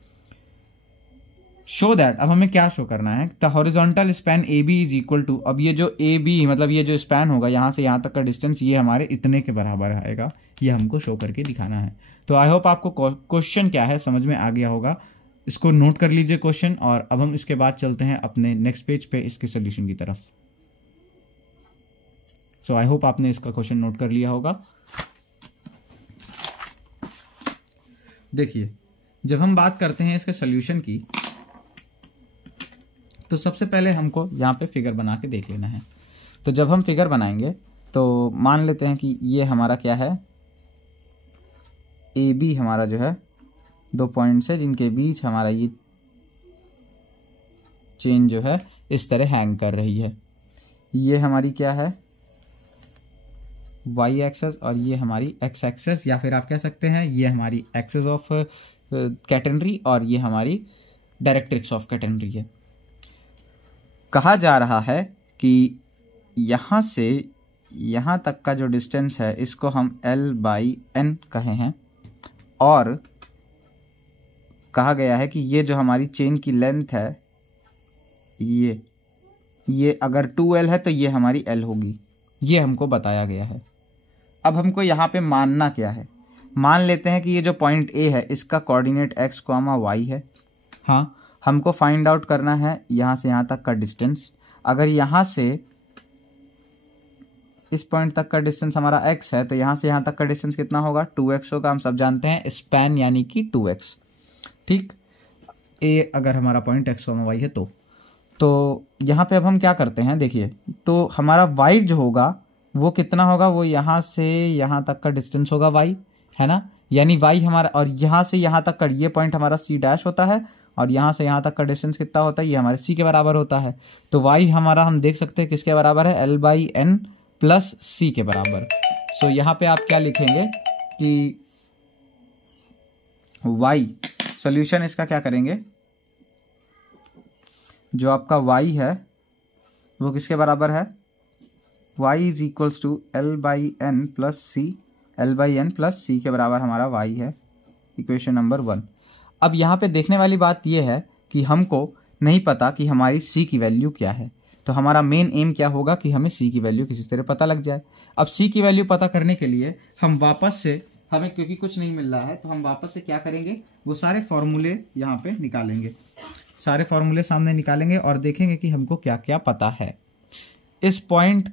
शो दैट, अब हमें क्या शो करना है, the horizontal span A B is equal to, अब ये जो ए बी मतलब ये जो स्पैन होगा यहां से यहां तक का डिस्टेंस ये हमारे इतने के बराबर आएगा, ये हमको शो करके दिखाना है। तो आई होप आपको क्वेश्चन क्या है समझ में आ गया होगा। इसको नोट कर लीजिए क्वेश्चन, और अब हम इसके बाद चलते हैं अपने नेक्स्ट पेज पे इसके सोल्यूशन की तरफ। सो आई होप आपने इसका क्वेश्चन नोट कर लिया होगा। देखिए जब हम बात करते हैं इसके सोल्यूशन की, तो सबसे पहले हमको यहाँ पे फिगर बना के देख लेना है। तो जब हम फिगर बनाएंगे तो मान लेते हैं कि ये हमारा क्या है, ए बी हमारा जो है 2 पॉइंट्स है जिनके बीच हमारा ये चेन जो है इस तरह हैंग कर रही है। ये हमारी क्या है, वाई एक्सेस, और ये हमारी एक्स एक्सेस, या फिर आप कह सकते हैं ये हमारी एक्सेस ऑफ कैटेनरी और ये हमारी डायरेक्ट्रिक्स ऑफ कैटेनरी है। कहा जा रहा है कि यहां से यहां तक का जो डिस्टेंस है इसको हम L बाई एन कहे हैं, और कहा गया है कि ये जो हमारी चेन की लेंथ है ये अगर 2L है तो ये हमारी L होगी, ये हमको बताया गया है। अब हमको यहाँ पे मानना क्या है, मान लेते हैं कि ये जो पॉइंट A है इसका कोऑर्डिनेट x, y है। हाँ, हमको फाइंड आउट करना है यहाँ से यहाँ तक का डिस्टेंस। अगर यहाँ से इस पॉइंट तक का डिस्टेंस हमारा x है तो यहाँ से यहाँ तक का डिस्टेंस कितना होगा, 2x होगा। हम सब जानते हैं स्पैन यानी कि 2x, ठीक। A अगर हमारा पॉइंट x, y है तो यहाँ पे अब हम क्या करते हैं, देखिए तो हमारा वाइड जो होगा वो कितना होगा, वो यहाँ से यहाँ तक का डिस्टेंस होगा y, है ना। यानी y हमारा, और यहाँ से यहाँ तक का ये पॉइंट हमारा c डैश होता है, और यहाँ से यहाँ तक का डिस्टेंस कितना होता है, ये हमारे c के बराबर होता है। तो y हमारा हम देख सकते हैं किसके बराबर है, l/n प्लस c के बराबर। सो यहाँ पे आप क्या लिखेंगे कि y सोल्यूशन इसका क्या करेंगे, जो आपका y है वो किसके बराबर है, y is equals to l/n plus C, l/n plus C के बराबर हमारा y है, इक्वेशन नंबर 1। अब यहाँ पे देखने वाली बात यह है कि हमको नहीं पता कि हमारी c की वैल्यू क्या है, तो हमारा मेन एम क्या होगा कि हमें c की वैल्यू किसी तरह पता लग जाए। अब c की वैल्यू पता करने के लिए हम वापस से, हमें क्योंकि कुछ नहीं मिल रहा है तो हम वापस से क्या करेंगे, वो सारे फॉर्मूले यहाँ पे निकालेंगे, सारे फॉर्मूले सामने निकालेंगे और देखेंगे कि हमको क्या क्या पता है। इस पॉइंट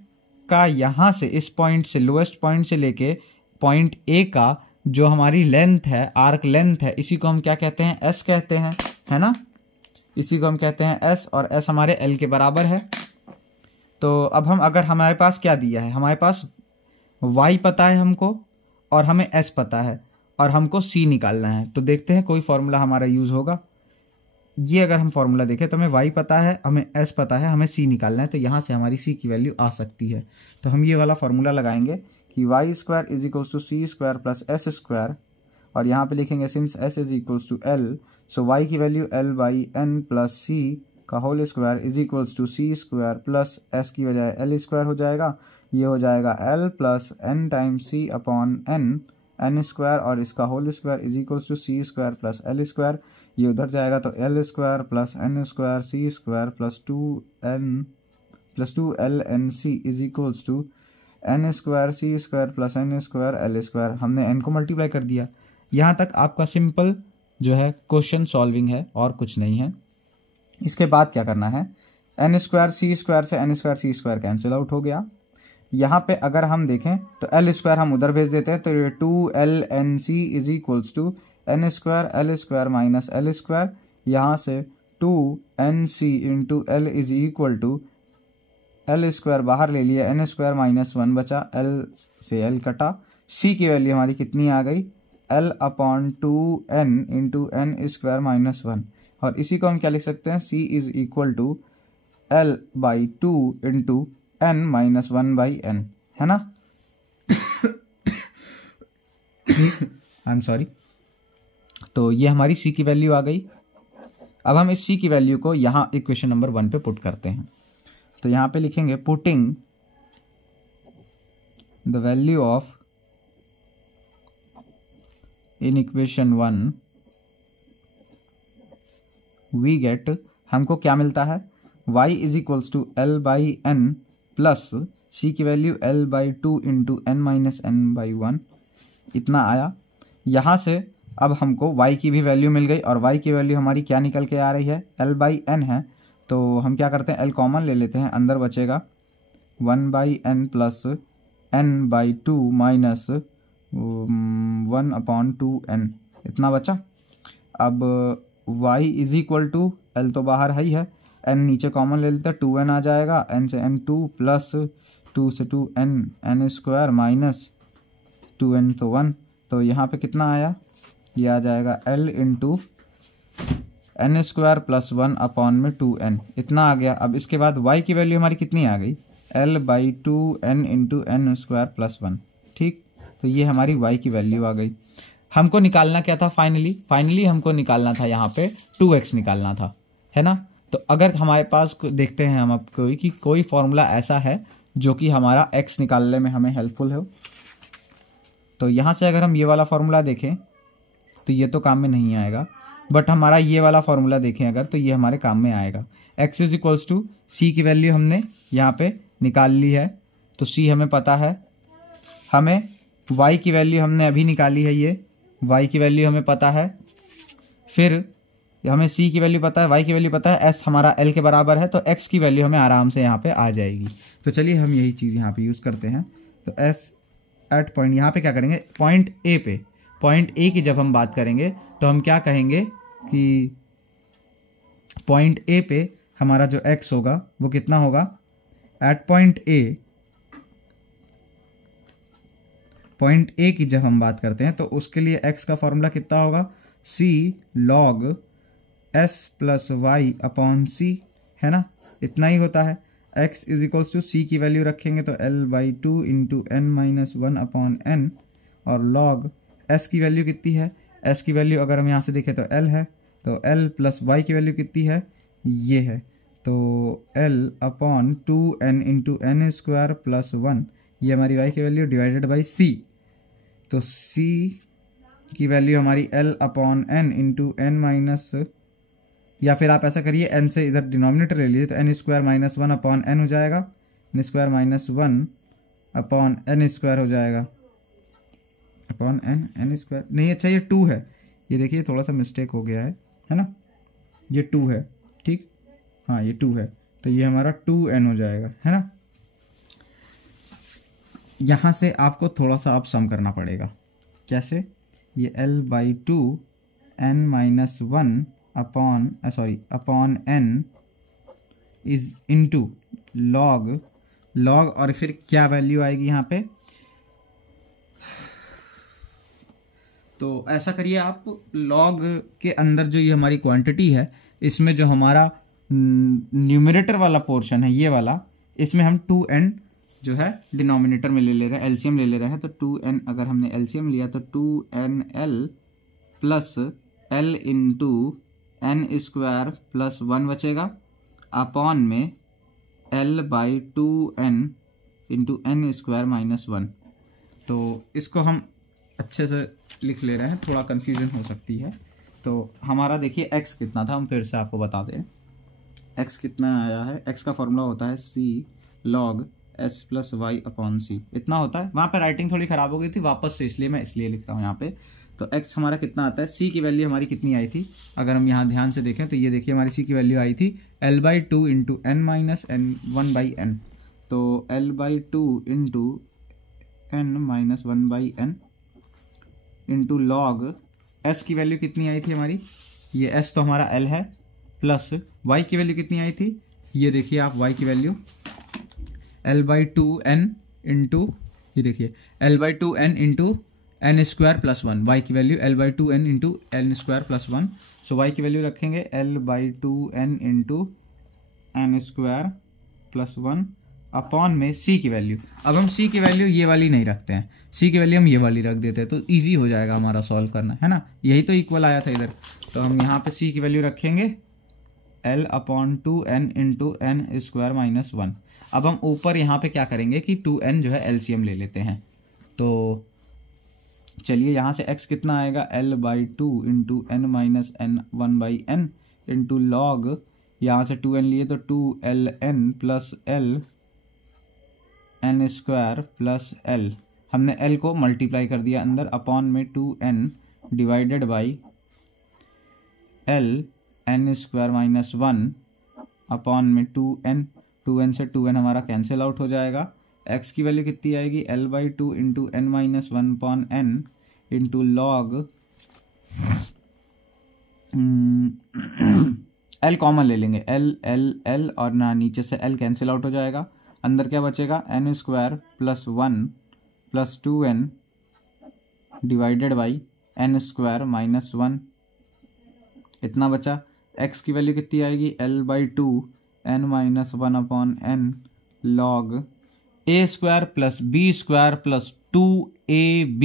का यहाँ से, इस पॉइंट से, लोएस्ट पॉइंट से लेके पॉइंट ए का जो हमारी लेंथ है, आर्क लेंथ है, इसी को हम क्या कहते हैं, एस कहते हैं, है ना। इसी को हम कहते हैं एस, और एस हमारे एल के बराबर है। तो अब हम, अगर हमारे पास क्या दिया है, हमारे पास वाई पता है हमको, और हमें एस पता है, और हमको सी निकालना है। तो देखते हैं कोई फॉर्मूला हमारा यूज होगा। ये अगर हम फॉर्मूला देखें तो हमें y पता है, हमें s पता है, हमें c निकालना है, तो यहाँ से हमारी c की वैल्यू आ सकती है। तो हम ये वाला फॉर्मूला लगाएंगे कि y square is equals to C square plus S square, और यहाँ पे लिखेंगे since s is equals to l, so y की वैल्यू l/n प्लस सी का whole square is equals to C square plus s की बजाय l square हो जाएगा। ये हो जाएगा l plus n times C upon n square, और इसका whole square is equals to C square plus L square. ये उधर जाएगा तो L square plus N square C square plus 2l/n/c is equals to N square C square plus N square L square. हमने n को multiply कर दिया। यहाँ तक आपका सिंपल जो है क्वेश्चन सॉल्विंग है और कुछ नहीं है। इसके बाद क्या करना है, एन स्क्वायर सी स्क्वायर से N square C square cancel out हो गया। यहाँ पे अगर हम देखें तो एल स्क्वायर हम उधर भेज देते हैं, तो ये 2ln/c is equals to N square L square minus L square. यहाँ से 2nc into L is equal to L square बाहर ले लिया, एन स्क्वायर माइनस 1 बचा, एल से एल कटा, c की वैल्यू हमारी कितनी आ गई, l/2n into N square minus 1। और इसी को हम क्या लिख सकते हैं, c is equal to l/2 into n minus 1/n, है ना। I am sorry. तो ये हमारी c की वैल्यू आ गई। अब हम इस c की वैल्यू को यहाँ इक्वेशन नंबर 1 पे पुट करते हैं। तो यहाँ पे लिखेंगे putting the value of in equation 1 we get, हमको क्या मिलता है, y is equals to l/n plus c की value l/2 into n minus n/1, इतना आया। यहाँ से अब हमको y की भी वैल्यू मिल गई, और y की वैल्यू हमारी क्या निकल के आ रही है, l/n है। तो हम क्या करते हैं, l कॉमन ले लेते हैं, अंदर बचेगा 1/n plus n/2 minus 1/2n, इतना बचा। अब y is equal to, l तो बाहर है ही है, n नीचे कॉमन ले लेते हैं, 2n आ जाएगा, n से n 2 प्लस 2 से 2n, n square minus 2n तो 1। तो यहाँ पे कितना आया, ये आ जाएगा l into N square plus 1 upon में 2n, इतना आ गया। अब इसके बाद y की वैल्यू हमारी कितनी आ गई, l/2n into N square plus 1, ठीक। तो ये हमारी y की वैल्यू आ गई। हमको निकालना क्या था, फाइनली हमको निकालना था यहाँ पे 2x निकालना था, है ना। तो अगर हमारे पास देखते हैं हम अब कोई फॉर्मूला ऐसा है जो कि हमारा x निकालने में हमें हेल्पफुल हो। तो यहाँ से अगर हम ये वाला फॉर्मूला देखें तो ये तो काम में नहीं आएगा, बट हमारा ये वाला फॉर्मूला देखें अगर, तो ये हमारे काम में आएगा। x इज इक्वल्स टू सी की वैल्यू हमने यहाँ पे निकाल ली है, तो c हमें पता है। हमें y की वैल्यू हमने अभी निकाली है, ये y की वैल्यू हमें पता है। फिर हमें c की वैल्यू पता है, y की वैल्यू पता है, s हमारा l के बराबर है, तो x की वैल्यू हमें आराम से यहाँ पे आ जाएगी। तो चलिए हम यही चीज़ यहाँ पे यूज़ करते हैं। तो s एट पॉइंट, यहाँ पे क्या करेंगे, पॉइंट a पे, पॉइंट a की जब हम बात करेंगे तो हम क्या कहेंगे कि पॉइंट a पे हमारा जो x होगा वो कितना होगा, at point a point A की जब हम बात करते हैं तो उसके लिए x का फॉर्मूला कितना होगा, c log s plus Y upon C, है ना, इतना ही होता है। x is equals to c की वैल्यू रखेंगे तो l/2 into N minus one upon N, और log s की वैल्यू कितनी है, s की वैल्यू अगर हम यहाँ से देखें तो l है, तो l प्लस y की वैल्यू कितनी है, ये है, तो l upon 2n into N square plus 1, ये हमारी y की वैल्यू डिवाइडेड बाई c, तो c की वैल्यू हमारी l upon n into N minus, या फिर आप ऐसा करिए n से इधर डिनोमिनेटर ले लीजिए तो n square minus one upon n हो जाएगा, n square minus one upon n square हो जाएगा, अपॉन एन स्क्वायर नहीं, अच्छा ये 2 है, ये देखिए थोड़ा सा मिस्टेक हो गया है ना, ये 2 है, ठीक, हाँ ये 2 है, तो ये हमारा 2n हो जाएगा, है ना। यहाँ से आपको थोड़ा सा आप सम करना पड़ेगा, कैसे, ये l/2 n minus one upon n is into log और फिर क्या वैल्यू आएगी यहाँ पे, तो ऐसा करिए आप लॉग के अंदर जो ये हमारी क्वांटिटी है, इसमें जो हमारा न्यूमरेटर वाला पोर्शन है ये वाला, इसमें हम 2n जो है डिनोमिनेटर में ले रहे हैं, एलसीएम ले रहे हैं, तो 2n अगर हमने एलसीएम लिया तो 2nl plus l into N square plus 1 बचेगा, अपॉन में l/2n into N square minus 1। तो इसको हम अच्छे से लिख ले रहे हैं, थोड़ा कन्फ्यूजन हो सकती है। तो हमारा देखिए x कितना था, हम फिर से आपको बता दें x कितना आया है। x का फॉर्मूला होता है c log s plus Y upon C, इतना होता है। वहाँ पे राइटिंग थोड़ी ख़राब हो गई थी वापस से, इसलिए मैं लिख रहा हूँ यहाँ पे। तो x हमारा कितना आता है, c की वैल्यू हमारी कितनी आई थी, अगर हम यहाँ ध्यान से देखें तो ये देखिए हमारी c की वैल्यू आई थी l/2 into N minus n 1/n, तो l/2 into N minus 1/n into log s की वैल्यू कितनी आई थी हमारी, ये s तो हमारा l है, प्लस y की वैल्यू कितनी आई थी, ये देखिए आप y की वैल्यू l/2n इंटू, ये देखिए l/2n into N square plus 1, y की वैल्यू l/2n into N square plus 1। So y की वैल्यू रखेंगे l/2n into N square plus 1 upon में c की वैल्यू। अब हम c की वैल्यु ये वाली नहीं रखते हैं, c की वैल्यू हम ये वाली रख देते हैं, तो इजी हो जाएगा हमारा सॉल्व करना, है ना। यही तो इक्वल आया था इधर, तो हम यहाँ पे c की वैल्यू रखेंगे l/2n into N square minus 1। अब हम ऊपर यहाँ पे क्या करेंगे कि 2n जो है एलसीएम ले लेते हैं। तो चलिए यहाँ से x कितना आएगा, l/2 into N minus n 1/n into log, यहाँ से 2n लिए तो 2ln plus l n square plus l, हमने l को मल्टीप्लाई कर दिया अंदर, अपॉन में 2n divided by l n square minus 1 upon में 2n से 2n हमारा कैंसिल आउट हो जाएगा। x की वैल्यू कितनी आएगी, l/2 into N minus 1 upon n into log l common ले लेंगे, l और ना नीचे से l कैंसिल आउट हो जाएगा, अंदर क्या बचेगा n square plus 1 plus 2n divided by n square minus 1, इतना बचा। x की वैल्यू कितनी आएगी, l/2 n minus 1 upon n log a square plus b square plus 2ab,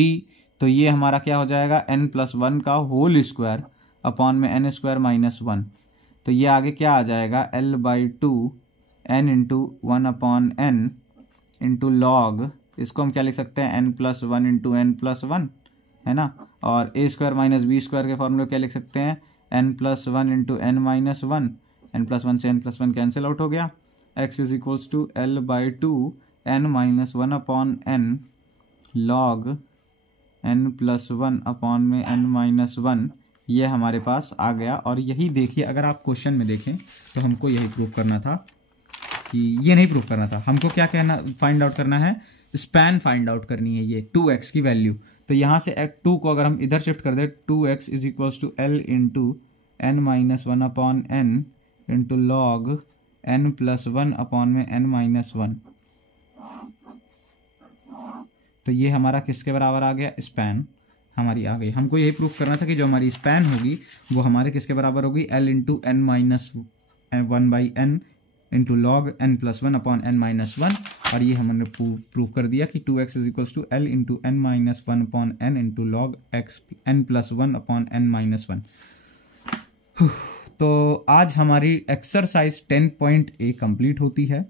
तो ये हमारा क्या हो जाएगा n प्लस 1 का होल स्क्वायर अपॉन में n स्क्वायर माइनस 1, तो ये आगे क्या आ जाएगा l/2 n into 1 upon n into log, इसको हम क्या लिख सकते हैं n plus 1 into n plus 1, है ना। और a square minus b square के फॉर्मूले क्या लिख सकते हैं, n plus 1 into N minus 1, n plus 1 से n प्लस 1 कैंसिल आउट हो गया। x is equals to l/2 n minus 1 upon n log n plus 1 upon में n माइनस 1, ये हमारे पास आ गया। और यही देखिए अगर आप क्वेश्चन में देखें तो हमको यही प्रूव करना था, कि ये नहीं प्रूव करना था, हमको क्या कहना फाइंड आउट करना है, स्पैन फाइंड आउट करनी है, ये 2x की वैल्यू। तो यहाँ से 2 को अगर हम इधर शिफ्ट कर दें, 2x is equals to l into N minus 1 upon n into log n plus 1 upon में n माइनस 1, तो ये हमारा किसके बराबर आ गया, स्पैन हमारी आ गई। हमको यही प्रूफ करना था कि जो हमारी स्पैन होगी वो हमारे किसके बराबर होगी, L into N minus 1/n into log n+1/n-1। और ये हमने प्रूफ कर दिया कि 2x is equals to L into n-1/n into log x n+1/n-1। तो आज हमारी एक्सरसाइज 10.a कंप्लीट होती है।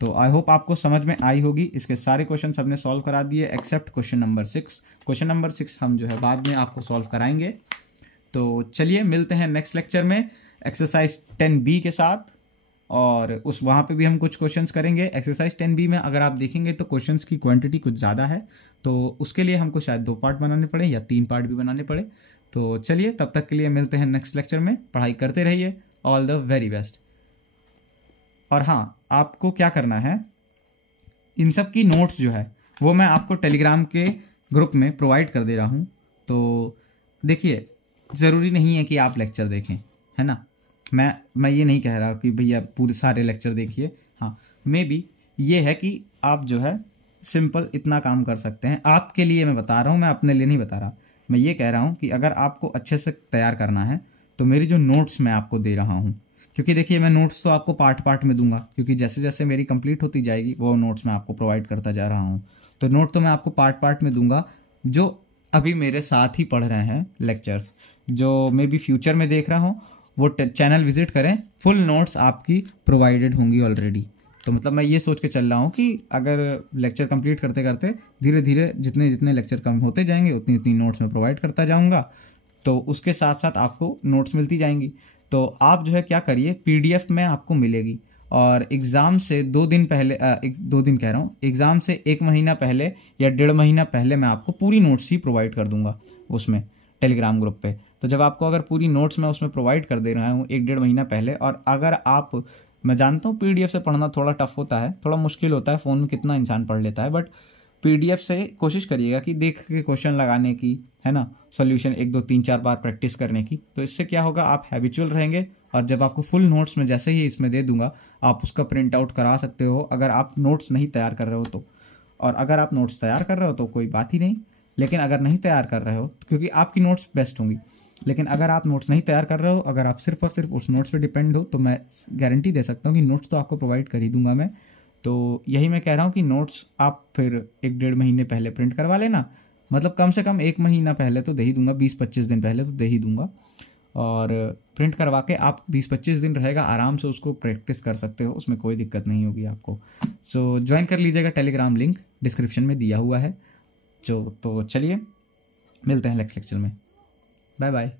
तो आई होप आपको समझ में आई होगी। इसके सारे क्वेश्चन हमने सॉल्व करा दिए except question number 6। Question number 6 हम जो है बाद में आपको सॉल्व कराएंगे। तो चलिए मिलते हैं नेक्स्ट लेक्चर में एक्सरसाइज 10b के साथ, और उस वहाँ पे भी हम कुछ क्वेश्चंस करेंगे। एक्सरसाइज 10b में अगर आप देखेंगे तो क्वेश्चंस की क्वांटिटी कुछ ज़्यादा है, तो उसके लिए हमको शायद 2 पार्ट बनाने पड़े या 3 पार्ट भी बनाने पड़े। तो चलिए तब तक के लिए मिलते हैं नेक्स्ट लेक्चर में। पढ़ाई करते रहिए। All the very best. और हाँ, आपको क्या करना है, इन सब की नोट्स जो है वो मैं आपको टेलीग्राम के ग्रुप में प्रोवाइड कर दे रहा हूँ। तो देखिए, ज़रूरी नहीं है कि आप लेक्चर देखें, है ना। मैं ये नहीं कह रहा कि भैया पूरे सारे लेक्चर देखिए। हाँ, मे बी ये है कि आप जो है सिंपल इतना काम कर सकते हैं। आपके लिए मैं बता रहा हूँ, मैं अपने लिए नहीं बता रहा। मैं ये कह रहा हूँ कि अगर आपको अच्छे से तैयार करना है तो मेरी जो नोट्स मैं आपको दे रहा हूँ, क्योंकि देखिए मैं नोट्स तो आपको पार्ट पार्ट में दूंगा, क्योंकि जैसे जैसे मेरी कंप्लीट होती जाएगी वो नोट्स मैं आपको प्रोवाइड करता जा रहा हूँ। तो नोट तो मैं आपको पार्ट पार्ट में दूंगा। जो अभी मेरे साथ ही पढ़ रहे हैं लेक्चर्स, जो मे बी फ्यूचर में देख रहा हूँ, वो चैनल विजिट करें, फुल नोट्स आपकी प्रोवाइडेड होंगी ऑलरेडी। तो मतलब मैं ये सोच के चल रहा हूँ कि अगर लेक्चर कंप्लीट करते करते धीरे धीरे जितने जितने लेक्चर कम होते जाएंगे उतनी उतनी नोट्स मैं प्रोवाइड करता जाऊँगा, तो उसके साथ साथ आपको नोट्स मिलती जाएंगी। तो आप जो है क्या करिए, पीडीएफ में आपको मिलेगी, और एग्ज़ाम से 2 दिन पहले 2 दिन कह रहा हूँ, एग्ज़ाम से 1 महीना पहले या 1.5 महीना पहले मैं आपको पूरी नोट्स ही प्रोवाइड कर दूंगा उसमें टेलीग्राम ग्रुप पे। तो जब आपको अगर पूरी नोट्स मैं उसमें प्रोवाइड कर दे रहा हूँ 1-1.5 महीना पहले, और अगर आप, मैं जानता हूँ पीडीएफ से पढ़ना थोड़ा टफ होता है, थोड़ा मुश्किल होता है, फ़ोन में कितना इंसान पढ़ लेता है, बट पीडीएफ से कोशिश करिएगा कि देख के क्वेश्चन लगाने की, है ना, सॉल्यूशन 1 2 3 4 बार प्रैक्टिस करने की। तो इससे क्या होगा, आप हैबिचुअल रहेंगे, और जब आपको फुल नोट्स में जैसे ही इसमें दे दूंगा आप उसका प्रिंट आउट करा सकते हो, अगर आप नोट्स नहीं तैयार कर रहे हो तो। और अगर आप नोट्स तैयार कर रहे हो तो कोई बात ही नहीं, लेकिन अगर नहीं तैयार कर रहे हो, क्योंकि आपकी नोट्स बेस्ट होंगी, लेकिन अगर आप नोट्स नहीं तैयार कर रहे हो, अगर आप सिर्फ और सिर्फ उस नोट्स पे डिपेंड हो, तो मैं गारंटी दे सकता हूँ कि नोट्स तो आपको प्रोवाइड कर ही दूंगा मैं। तो यही मैं कह रहा हूँ कि नोट्स आप फिर 1-1.5 महीने पहले प्रिंट करवा लेना, मतलब कम से कम 1 महीना पहले तो दे ही दूंगा, 20-25 दिन पहले तो दे ही दूंगा। और प्रिंट करवा के आप 20-25 दिन रहेगा, आराम से उसको प्रैक्टिस कर सकते हो, उसमें कोई दिक्कत नहीं होगी आपको। सो ज्वाइन कर लीजिएगा, टेलीग्राम लिंक डिस्क्रिप्शन में दिया हुआ है। तो चलिए मिलते हैं नेक्स्ट लेक्चर में। Bye bye.